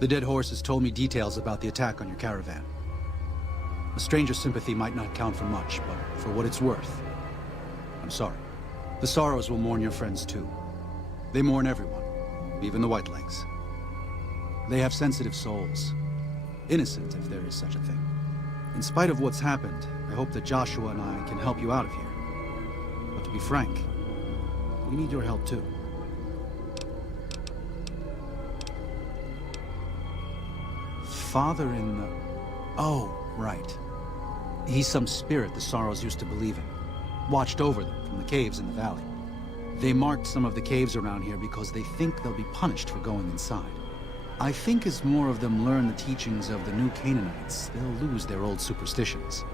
The dead horse has told me details about the attack on your caravan. A stranger's sympathy might not count for much, but for what it's worth, I'm sorry. The Sorrows will mourn your friends too. They mourn everyone, even the Whitelegs. They have sensitive souls. Innocent, if there is such a thing. In spite of what's happened, I hope that Joshua and I can help you out of here. But to be frank, we need your help too. Father in the... Oh, right. He's some spirit the Sorrows used to believe in. Watched over them from the caves in the valley. They marked some of the caves around here because they think they'll be punished for going inside. I think as more of them learn the teachings of the new Canaanites, they'll lose their old superstitions.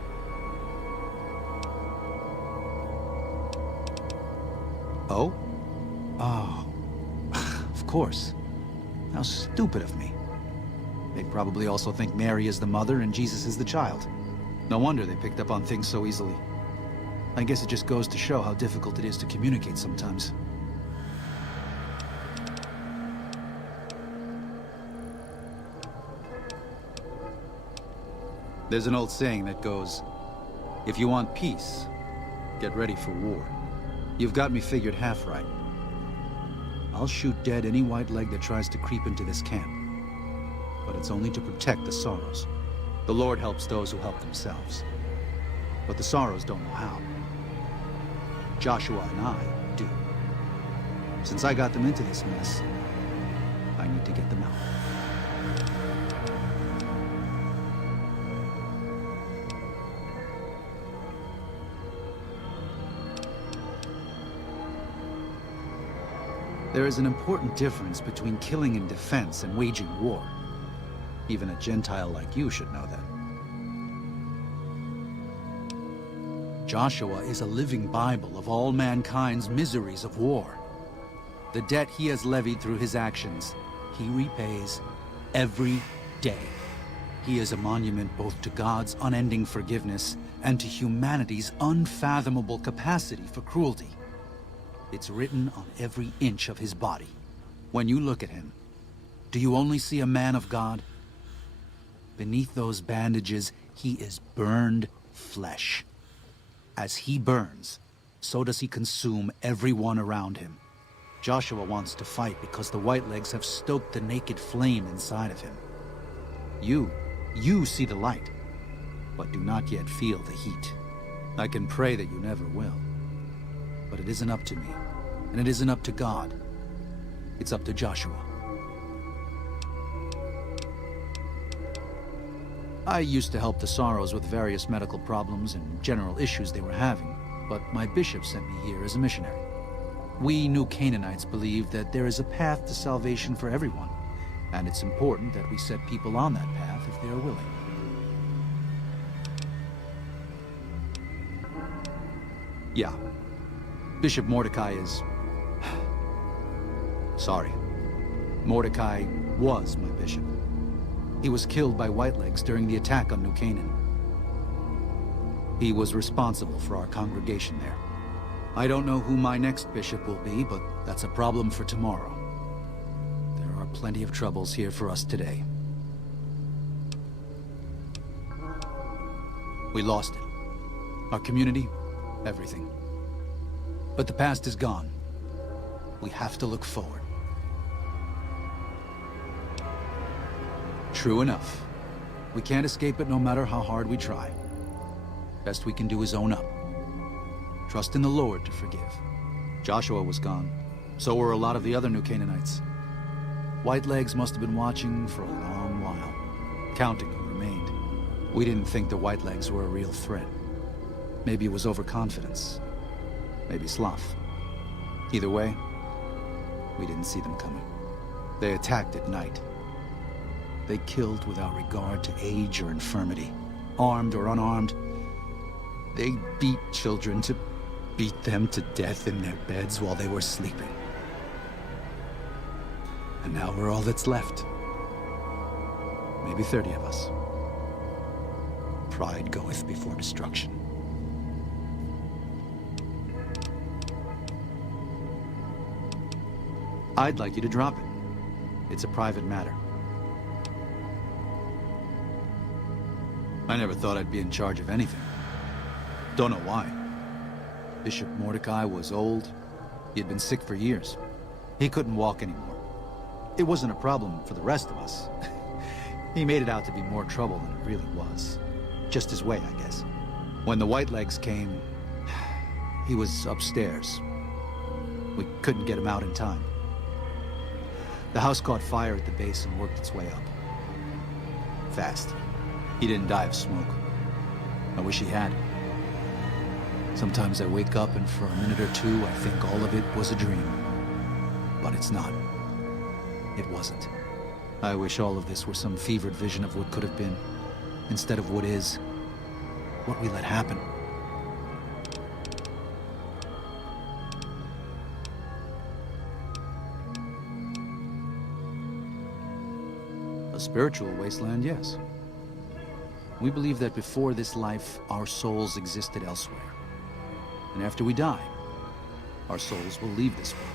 Oh? Oh. Of course. How stupid of me. They probably also think Mary is the mother and Jesus is the child. No wonder they picked up on things so easily. I guess it just goes to show how difficult it is to communicate sometimes. There's an old saying that goes, if you want peace, get ready for war. You've got me figured half right. I'll shoot dead any white leg that tries to creep into this camp. But it's only to protect the Sorrows. The Lord helps those who help themselves. But the Sorrows don't know how. Joshua and I do. Since I got them into this mess, I need to get them out. There is an important difference between killing in defense and waging war. Even a Gentile like you should know that. Joshua is a living Bible of all mankind's miseries of war. The debt he has levied through his actions, he repays every day. He is a monument both to God's unending forgiveness and to humanity's unfathomable capacity for cruelty. It's written on every inch of his body. When you look at him, do you only see a man of God? Beneath those bandages, he is burned flesh. As he burns, so does he consume everyone around him. Joshua wants to fight because the Whitelegs have stoked the naked flame inside of him. You see the light, but do not yet feel the heat. I can pray that you never will. But it isn't up to me, and it isn't up to God. It's up to Joshua. I used to help the Sorrows with various medical problems and general issues they were having, but my bishop sent me here as a missionary. We New Canaanites believe that there is a path to salvation for everyone, and it's important that we set people on that path if they are willing. Yeah. Bishop Mordecai is... Sorry. Mordecai was my bishop. He was killed by Whitelegs during the attack on New Canaan. He was responsible for our congregation there. I don't know who my next bishop will be, but that's a problem for tomorrow. There are plenty of troubles here for us today. We lost it. Our community, everything. But the past is gone. We have to look forward. True enough. We can't escape it no matter how hard we try. Best we can do is own up. Trust in the Lord to forgive. Joshua was gone. So were a lot of the other New Canaanites. Whitelegs must have been watching for a long while, counting who remained. We didn't think the Whitelegs were a real threat. Maybe it was overconfidence. Maybe sloth. Either way, we didn't see them coming. They attacked at night. They killed without regard to age or infirmity, armed or unarmed. They beat children to beat them to death in their beds while they were sleeping. And now we're all that's left. Maybe 30 of us. Pride goeth before destruction. I'd like you to drop it. It's a private matter. I never thought I'd be in charge of anything. Don't know why. Bishop Mordecai was old. He had been sick for years. He couldn't walk anymore. It wasn't a problem for the rest of us. He made it out to be more trouble than it really was. Just his way, I guess. When the Whitelegs came, he was upstairs. We couldn't get him out in time. The house caught fire at the base and worked its way up. Fast. He didn't die of smoke. I wish he had. Sometimes I wake up and for a minute or two I think all of it was a dream. But it's not. It wasn't. I wish all of this were some fevered vision of what could have been, instead of what is, what we let happen. A spiritual wasteland, yes. We believe that before this life, our souls existed elsewhere. And after we die, our souls will leave this world.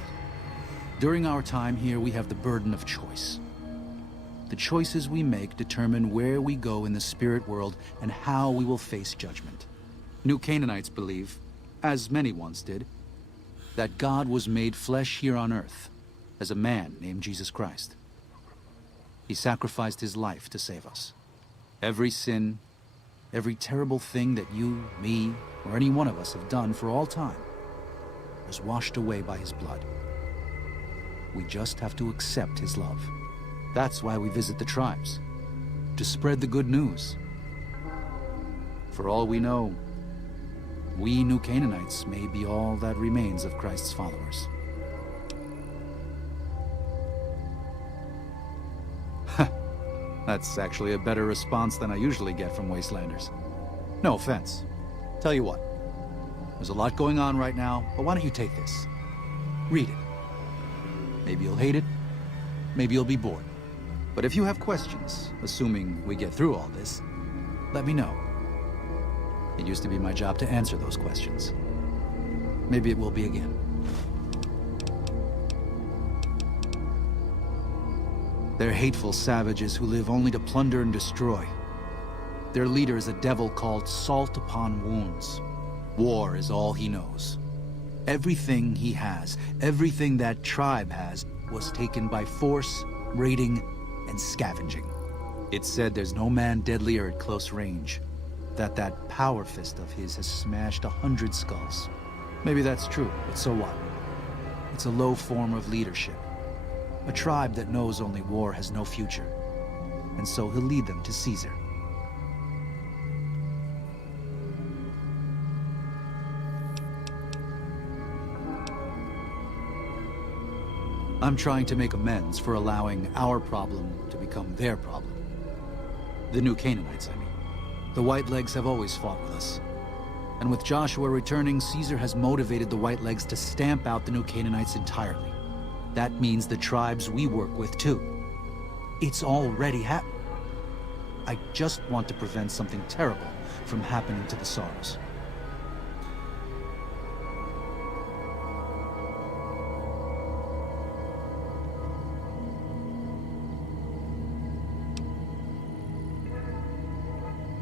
During our time here, we have the burden of choice. The choices we make determine where we go in the spirit world and how we will face judgment. New Canaanites believe, as many once did, that God was made flesh here on earth as a man named Jesus Christ. He sacrificed his life to save us. Every sin, every terrible thing that you, me, or any one of us have done for all time was washed away by his blood. We just have to accept his love. That's why we visit the tribes, to spread the good news. For all we know, we New Canaanites may be all that remains of Christ's followers. That's actually a better response than I usually get from Wastelanders. No offense. Tell you what, there's a lot going on right now, but why don't you take this? Read it. Maybe you'll hate it, maybe you'll be bored. But if you have questions, assuming we get through all this, let me know. It used to be my job to answer those questions. Maybe it will be again. They're hateful savages who live only to plunder and destroy. Their leader is a devil called Salt Upon Wounds. War is all he knows. Everything he has, everything that tribe has, was taken by force, raiding, and scavenging. It's said there's no man deadlier at close range, that power fist of his has smashed 100 skulls. Maybe that's true, but so what? It's a low form of leadership. A tribe that knows only war has no future. And so he'll lead them to Caesar. I'm trying to make amends for allowing our problem to become their problem. The New Canaanites, I mean. The Whitelegs have always fought with us. And with Joshua returning, Caesar has motivated the Whitelegs to stamp out the New Canaanites entirely. That means the tribes we work with, too. It's already happened. I just want to prevent something terrible from happening to the Sorrows.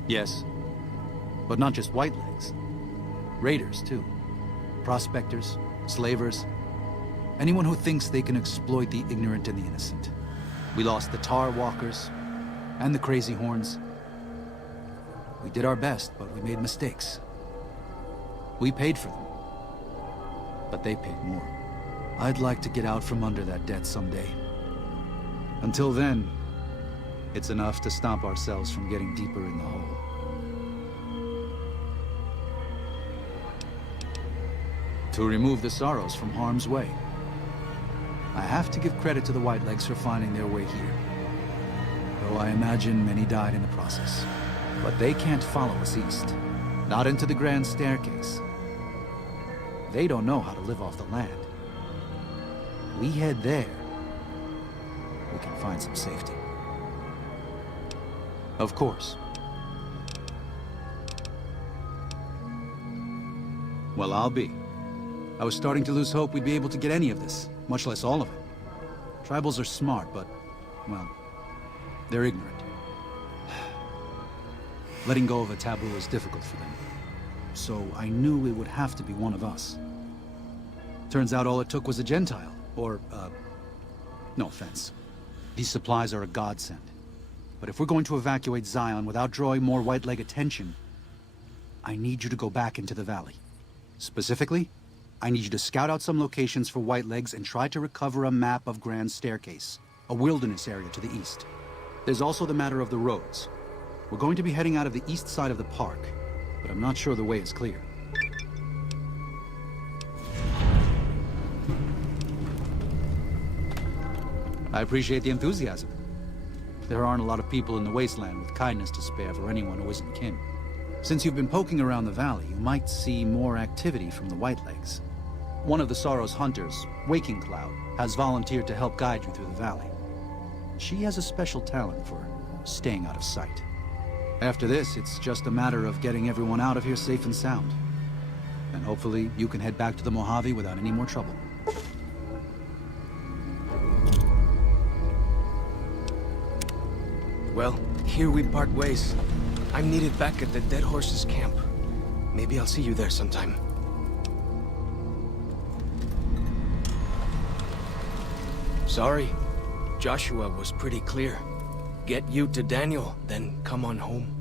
Yes, but not just Whitelegs. Raiders, too. Prospectors, slavers. Anyone who thinks they can exploit the ignorant and the innocent. We lost the Tar Walkers and the Crazy Horns. We did our best, but we made mistakes. We paid for them, but they paid more. I'd like to get out from under that debt someday. Until then, it's enough to stop ourselves from getting deeper in the hole. To remove the Sorrows from harm's way. I have to give credit to the Whitelegs for finding their way here. Though I imagine many died in the process. But they can't follow us east. Not into the Grand Staircase. They don't know how to live off the land. We head there, we can find some safety. Of course. Well, I'll be. I was starting to lose hope we'd be able to get any of this, much less all of it. Tribals are smart, but, well, they're ignorant. Letting go of a taboo is difficult for them. So I knew it would have to be one of us. Turns out all it took was a Gentile, or, no offense. These supplies are a godsend. But if we're going to evacuate Zion without drawing more white leg attention, I need you to go back into the valley. Specifically, I need you to scout out some locations for white legs and try to recover a map of Grand Staircase, a wilderness area to the east. There's also the matter of the roads. We're going to be heading out of the east side of the park, but I'm not sure the way is clear. I appreciate the enthusiasm. There aren't a lot of people in the wasteland with kindness to spare for anyone who isn't kin. Since you've been poking around the valley, you might see more activity from the Whitelegs. One of the Sorrow's hunters, Waking Cloud, has volunteered to help guide you through the valley. She has a special talent for staying out of sight. After this, it's just a matter of getting everyone out of here safe and sound. And hopefully, you can head back to the Mojave without any more trouble. Well, here we part ways. I'm needed back at the Dead Horses camp. Maybe I'll see you there sometime. Sorry. Joshua was pretty clear. Get you to Daniel, then come on home.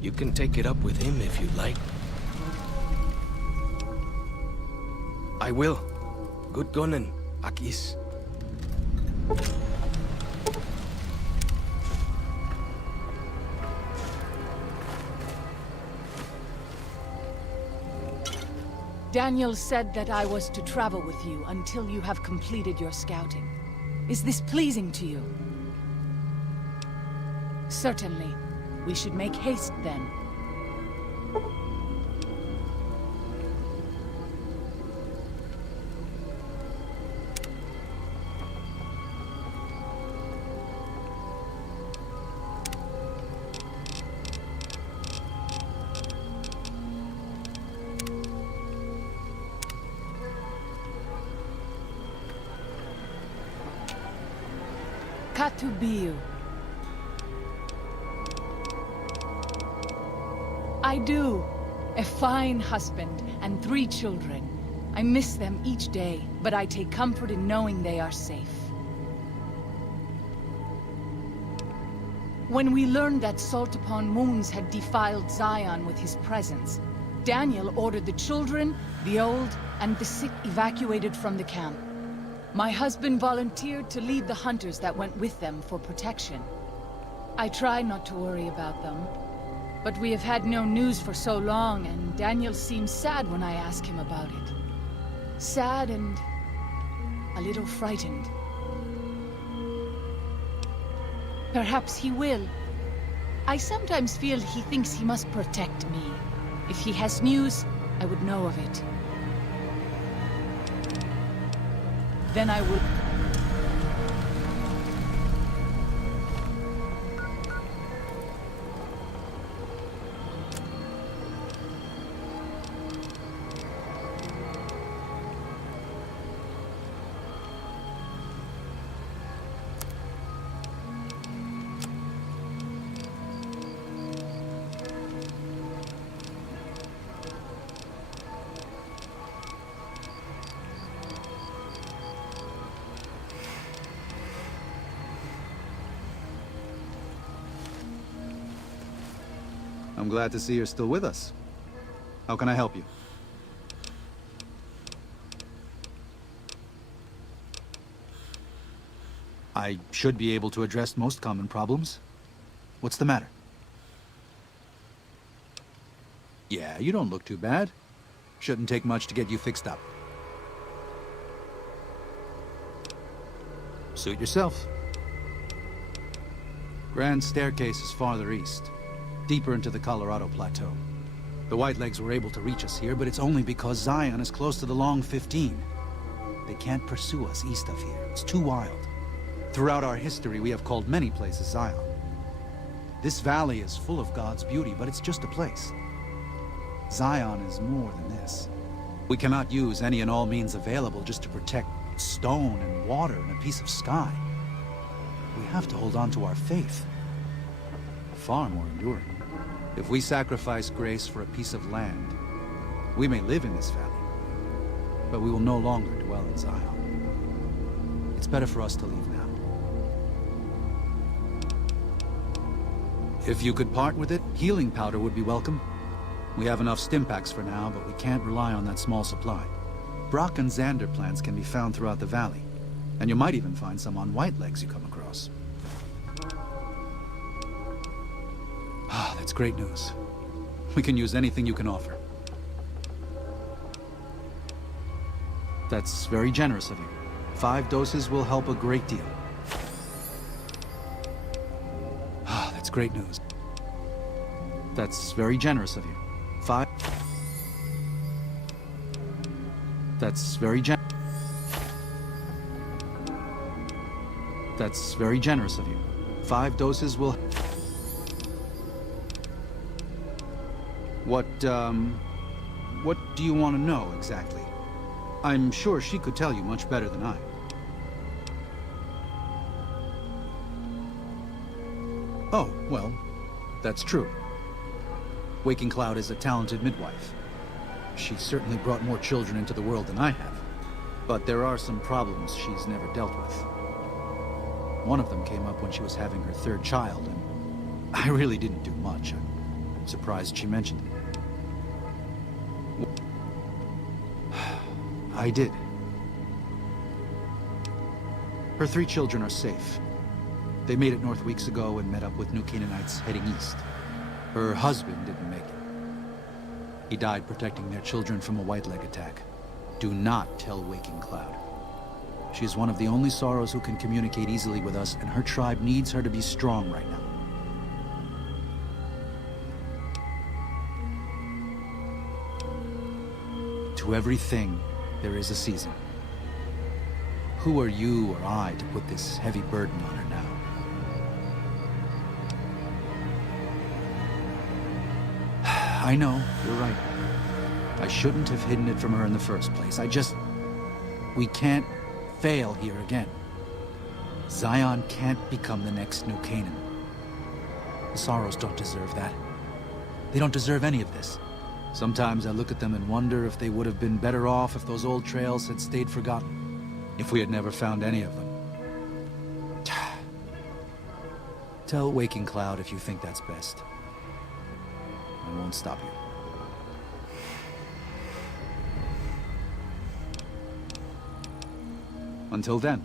You can take it up with him if you'd like. I will. Good gunning, Akis. Daniel said that I was to travel with you until you have completed your scouting. Is this pleasing to you? Certainly. We should make haste then. Katubiu. I do. A fine husband and 3 children. I miss them each day, but I take comfort in knowing they are safe. When we learned that Salt Upon Wounds had defiled Zion with his presence, Daniel ordered the children, the old, and the sick evacuated from the camp. My husband volunteered to lead the hunters that went with them for protection. I try not to worry about them, but we have had no news for so long, and Daniel seems sad when I ask him about it. Sad and a little frightened. Perhaps he will. I sometimes feel he thinks he must protect me. If he has news, I would know of it. Then I will... I'm glad to see you're still with us. How can I help you? I should be able to address most common problems. What's the matter? Yeah, you don't look too bad. Shouldn't take much to get you fixed up. Suit yourself. Grand Staircase is farther east, deeper into the Colorado Plateau. The Whitelegs were able to reach us here, but it's only because Zion is close to the Long 15. They can't pursue us east of here. It's too wild. Throughout our history, we have called many places Zion. This valley is full of God's beauty, but it's just a place. Zion is more than this. We cannot use any and all means available just to protect stone and water and a piece of sky. We have to hold on to our faith. Far more enduring. If we sacrifice grace for a piece of land, we may live in this valley, but we will no longer dwell in Zion. It's better for us to leave now. If you could part with it, healing powder would be welcome. We have enough stimpaks for now, but we can't rely on that small supply. Brock and Xander plants can be found throughout the valley, and you might even find some on Whitelegs you come across. Ah, that's great news. We can use anything you can offer. That's very generous of you. 5 doses will help a great deal. Ah, that's great news. That's very generous of you. 5... That's very That's very generous of you. 5 doses will... What do you want to know, exactly? I'm sure she could tell you much better than I. Oh, well, that's true. Waking Cloud is a talented midwife. She's certainly brought more children into the world than I have. But there are some problems she's never dealt with. One of them came up when she was having her 3rd child, and I really didn't do much. I'm surprised she mentioned it. I did. Her 3 children are safe. They made it north weeks ago and met up with new Canaanites heading east. Her husband didn't make it. He died protecting their children from a Whiteleg attack. Do not tell Waking Cloud. She is one of the only Sorrows who can communicate easily with us, and her tribe needs her to be strong right now. To everything, there is a season. Who are you or I to put this heavy burden on her now? I know, you're right. I shouldn't have hidden it from her in the first place. We can't fail here again. Zion can't become the next New Canaan. The Sorrows don't deserve that. They don't deserve any of this. Sometimes I look at them and wonder if they would have been better off if those old trails had stayed forgotten. If we had never found any of them. Tell Waking Cloud if you think that's best. I won't stop you. Until then.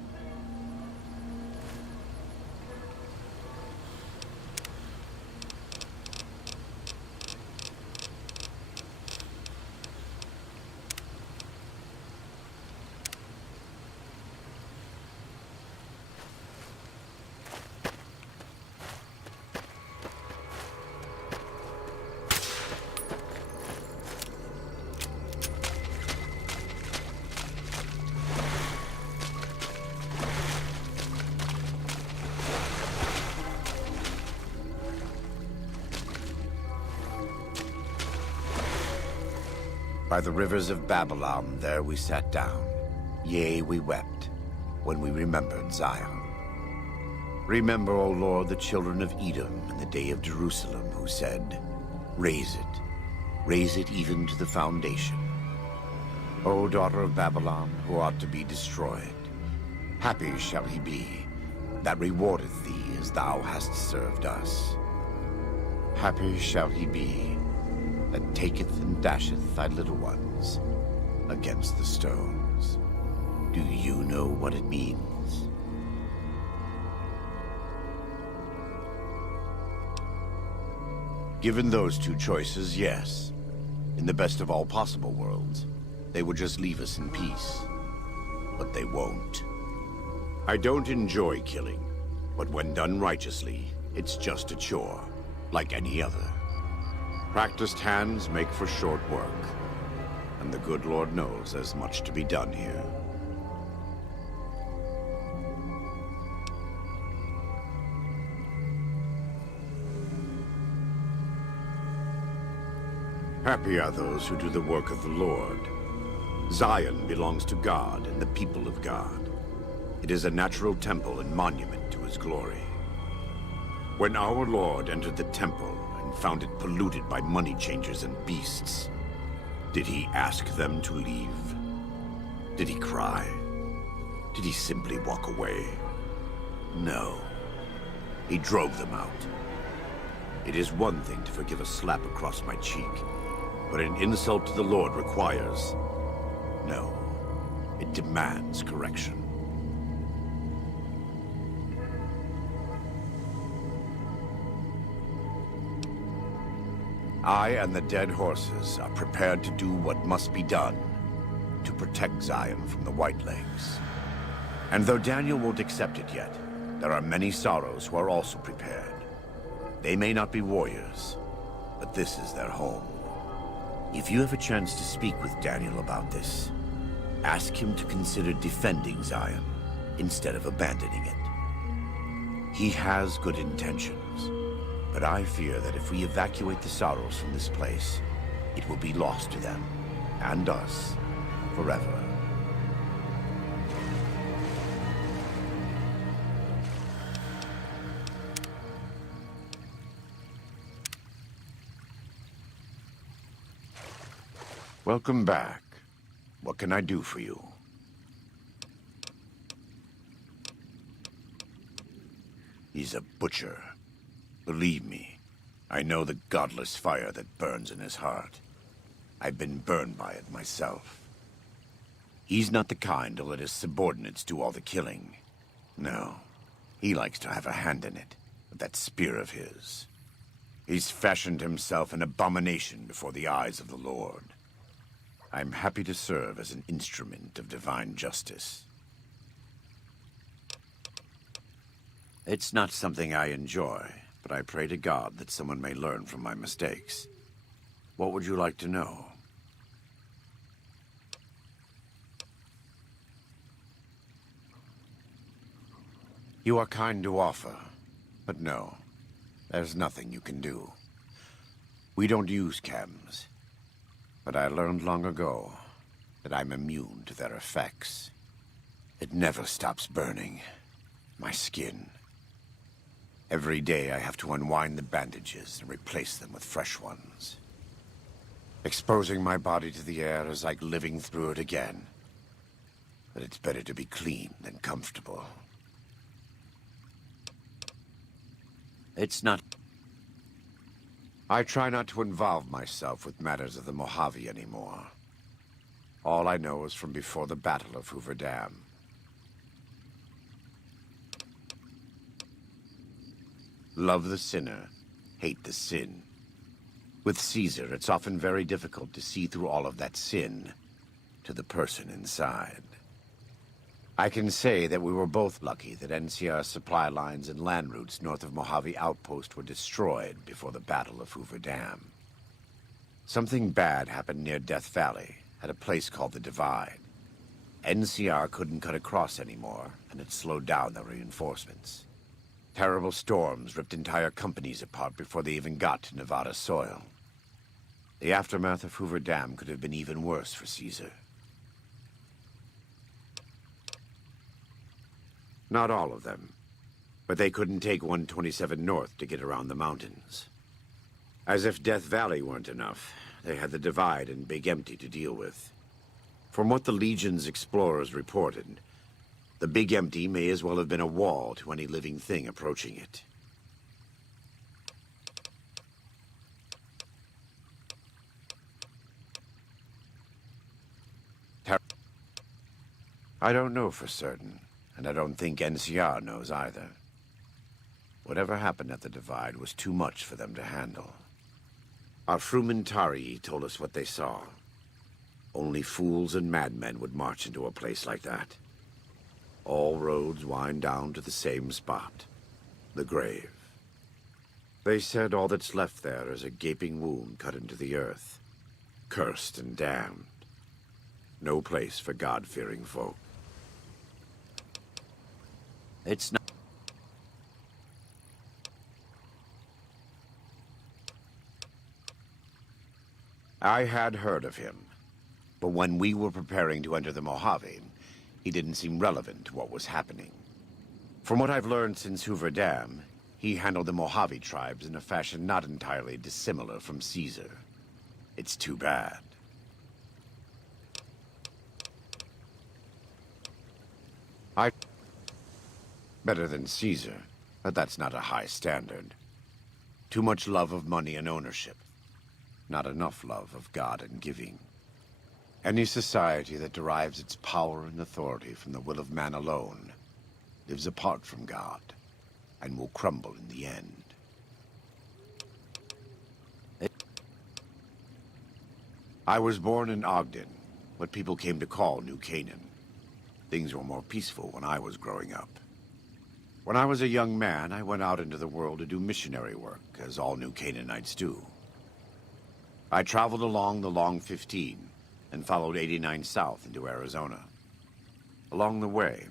By the rivers of Babylon, there we sat down. Yea, we wept, when we remembered Zion. Remember, O Lord, the children of Edom in the day of Jerusalem, who said, raise it even to the foundation. O daughter of Babylon, who ought to be destroyed, happy shall he be, that rewardeth thee as thou hast served us. Happy shall he be, that taketh and dasheth thy little ones against the stones. Do you know what it means? Given those 2 choices, yes. In the best of all possible worlds, they would just leave us in peace. But they won't. I don't enjoy killing, but when done righteously, it's just a chore, like any other. Practiced hands make for short work, and the good Lord knows there's much to be done here. Happy are those who do the work of the Lord. Zion belongs to God and the people of God. It is a natural temple and monument to his glory. When our Lord entered the temple and and found it polluted by money changers and beasts. Did he ask them to leave? Did he cry? Did he simply walk away? No. He drove them out. It is one thing to forgive a slap across my cheek, but an insult to the Lord requires... No. It demands correction. I and the dead horses are prepared to do what must be done to protect Zion from the Whitelegs. And though Daniel won't accept it yet, there are many sorrows who are also prepared. They may not be warriors, but this is their home. If you have a chance to speak with Daniel about this, ask him to consider defending Zion instead of abandoning it. He has good intentions, but I fear that if we evacuate the sorrows from this place, it will be lost to them, and us, forever. Welcome back. What can I do for you? He's a butcher. Believe me, I know the godless fire that burns in his heart. I've been burned by it myself. He's not the kind to let his subordinates do all the killing. No, he likes to have a hand in it, with that spear of his. He's fashioned himself an abomination before the eyes of the Lord. I'm happy to serve as an instrument of divine justice. It's not something I enjoy, but I pray to God that someone may learn from my mistakes. What would you like to know? You are kind to offer, but no, there's nothing you can do. We don't use chems. But I learned long ago that I'm immune to their effects. It never stops burning. My skin. Every day I have to unwind the bandages and replace them with fresh ones. Exposing my body to the air is like living through it again. But it's better to be clean than comfortable. It's not... I try not to involve myself with matters of the Mojave anymore. All I know is from before the Battle of Hoover Dam. Love the sinner, hate the sin. With Caesar, it's often very difficult to see through all of that sin to the person inside. I can say that we were both lucky that NCR supply lines and land routes north of Mojave Outpost were destroyed before the Battle of Hoover Dam. Something bad happened near Death Valley, at a place called the Divide. NCR couldn't cut across anymore, and it slowed down the reinforcements. Terrible storms ripped entire companies apart before they even got to Nevada soil. The aftermath of Hoover Dam could have been even worse for Caesar. Not all of them, but they couldn't take 127 North to get around the mountains. As if Death Valley weren't enough, they had the Divide and Big Empty to deal with. From what the Legion's explorers reported, the Big Empty may as well have been a wall to any living thing approaching it. I don't know for certain. And I don't think NCR knows either. Whatever happened at the Divide was too much for them to handle. Our Frumentari told us what they saw. Only fools and madmen would march into a place like that. All roads wind down to the same spot. The grave. They said all that's left there is a gaping wound cut into the earth. Cursed and damned. No place for God-fearing folk. It's not... I had heard of him, but when we were preparing to enter the Mojave, he didn't seem relevant to what was happening. From what I've learned since Hoover Dam, He handled the Mojave tribes in a fashion not entirely dissimilar from Caesar. It's too bad. Better than Caesar, but that's not a high standard. Too much love of money and ownership. Not enough love of God and giving. Any society that derives its power and authority from the will of man alone lives apart from God and will crumble in the end. I was born in Ogden, what people came to call New Canaan. Things were more peaceful when I was growing up. When I was a young man, I went out into the world to do missionary work, as all New Canaanites do. I traveled along the Long 15 and followed 89 south into Arizona. Along the way,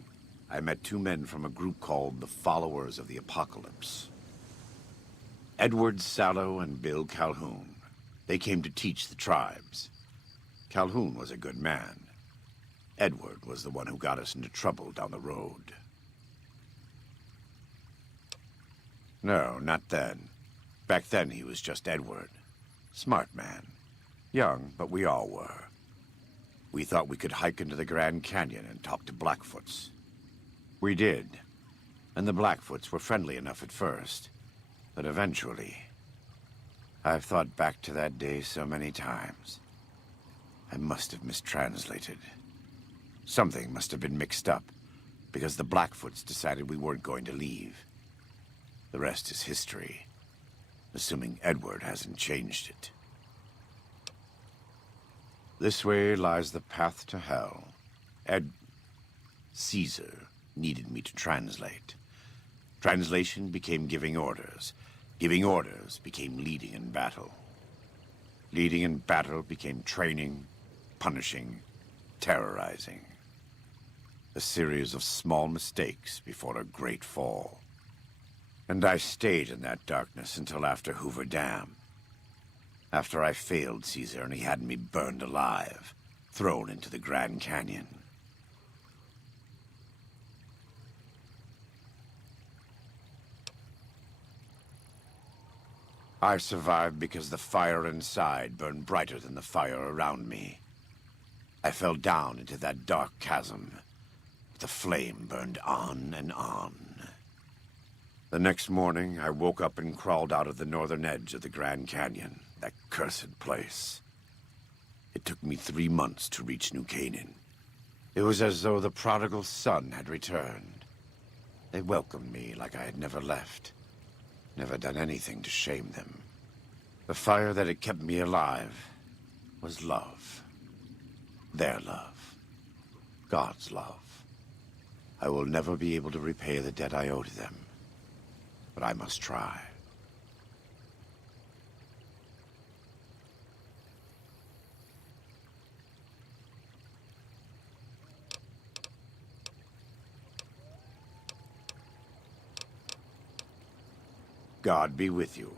I met two men from a group called the Followers of the Apocalypse. Edward Sallow and Bill Calhoun. They came to teach the tribes. Calhoun was a good man. Edward was the one who got us into trouble down the road. No, not then. Back then he was just Edward. Smart man. Young, but we all were. We thought we could hike into the Grand Canyon and talk to Blackfoots. We did. And the Blackfoots were friendly enough at first. But eventually... I've thought back to that day so many times. I must have mistranslated. Something must have been mixed up, because the Blackfoots decided we weren't going to leave. The rest is history, assuming Edward hasn't changed it. This way lies the path to hell. Caesar needed me to translate. Translation became giving orders. Giving orders became leading in battle. Leading in battle became training, punishing, terrorizing. A series of small mistakes before a great fall. And I stayed in that darkness until after Hoover Dam. After I failed Caesar and he had me burned alive, thrown into the Grand Canyon. I survived because the fire inside burned brighter than the fire around me. I fell down into that dark chasm. The flame burned on and on. The next morning, I woke up and crawled out of the northern edge of the Grand Canyon, that cursed place. It took me 3 months to reach New Canaan. It was as though the prodigal son had returned. They welcomed me like I had never left. Never done anything to shame them. The fire that had kept me alive was love. Their love. God's love. I will never be able to repay the debt I owe to them. But I must try. God be with you.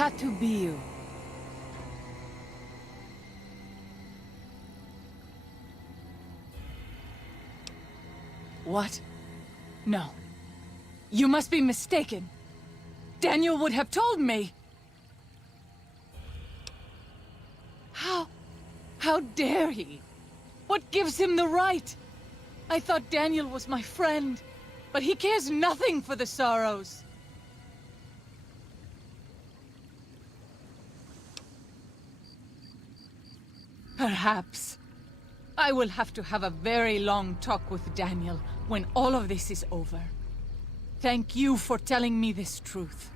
Katubiu. What? No. You must be mistaken. Daniel would have told me. How dare he? What gives him the right? I thought Daniel was my friend, but he cares nothing for the sorrows. Perhaps. I will have to have a very long talk with Daniel when all of this is over. Thank you for telling me this truth.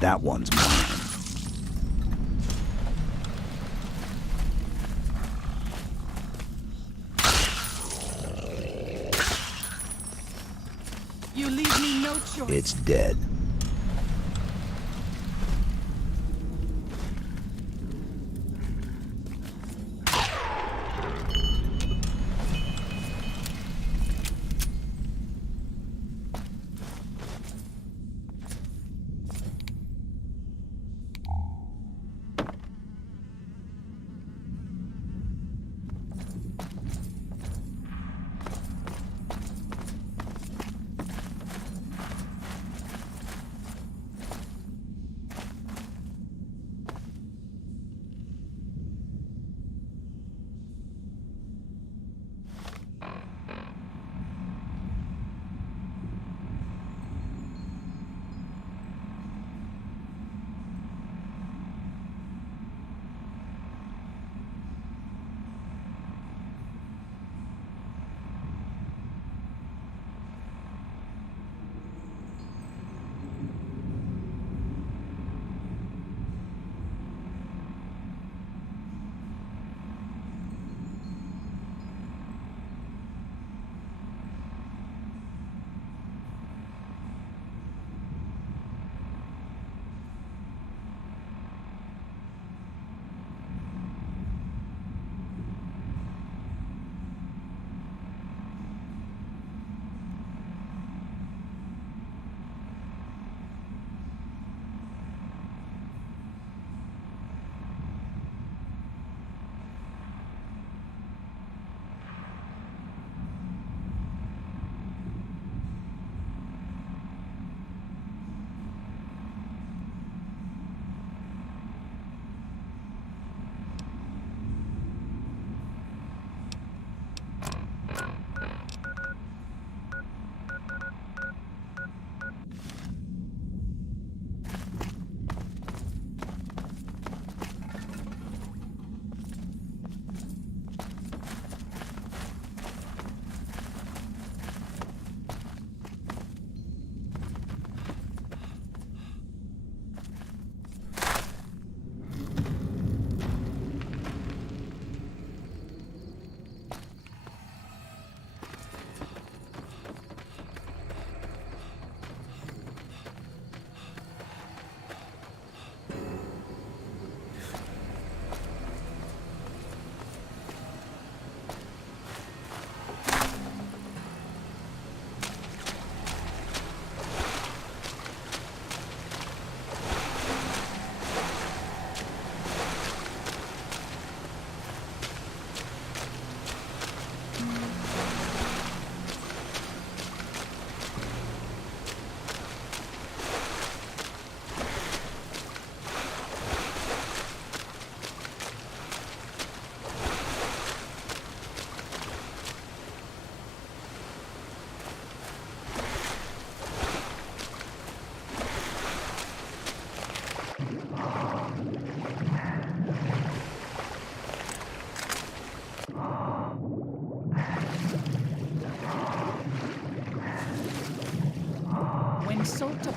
That one's mine. You leave me no choice. It's dead.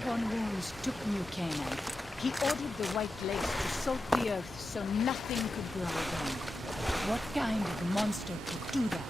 upon wounds took New Canaan. He ordered the white lakes to soak the earth so nothing could grow again. What kind of monster could do that?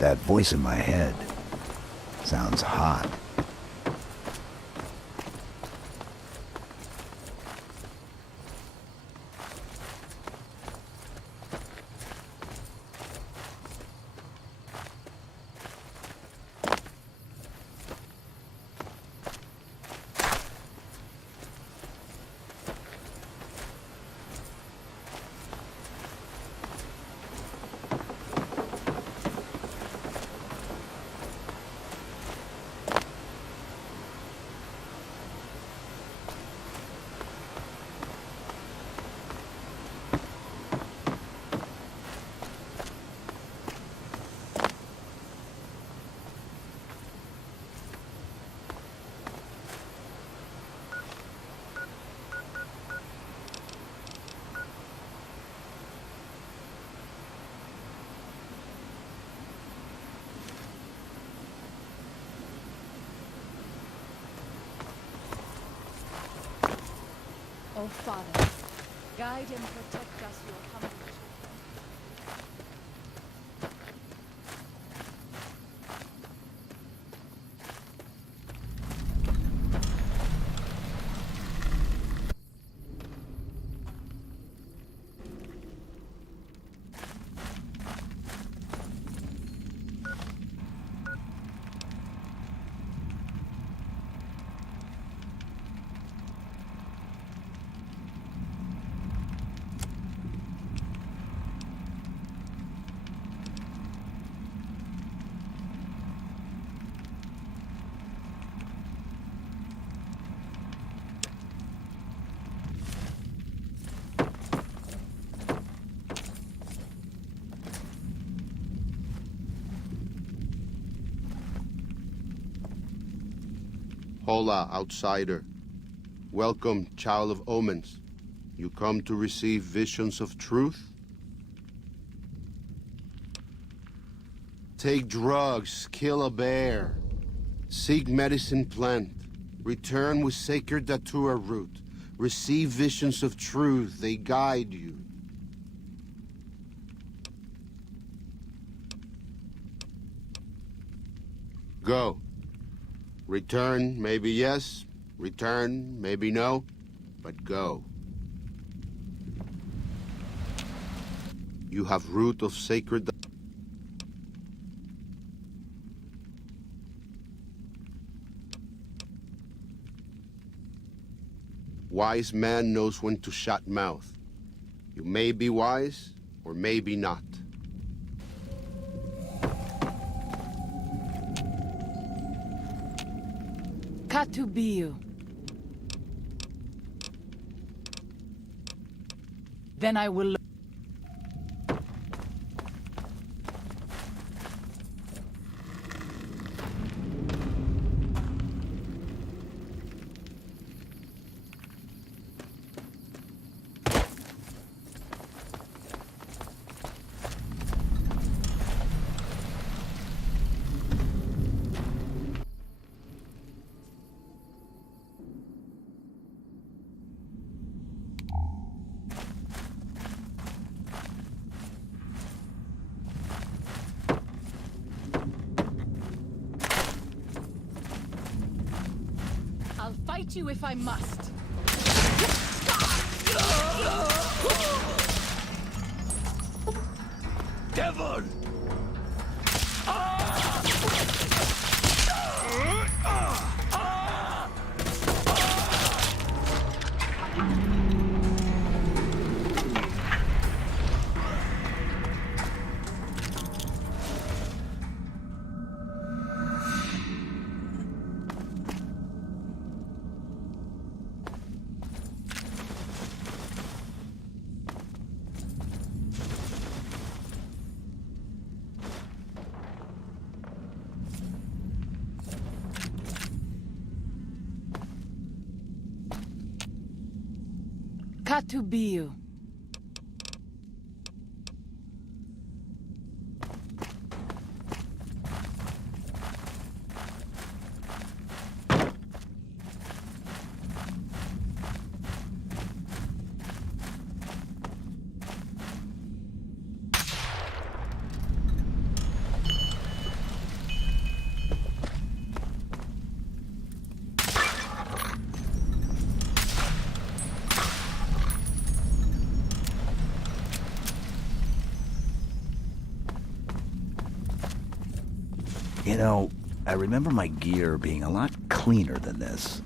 That voice in my head sounds hot. Oh, Father, guide and protect us, your humble children. Hola, outsider. Welcome, child of omens. You come to receive visions of truth? Take drugs, kill a bear, seek medicine plant, return with sacred datura root, receive visions of truth, they guide you. Go. Return, maybe yes, return, maybe no, but go. You have root of sacred. Wise man knows when to shut mouth. You may be wise, or maybe not. Katubiu. Then I will. I'll fight you if I must. Devil! Katubiu. You know, I remember my gear being a lot cleaner than this.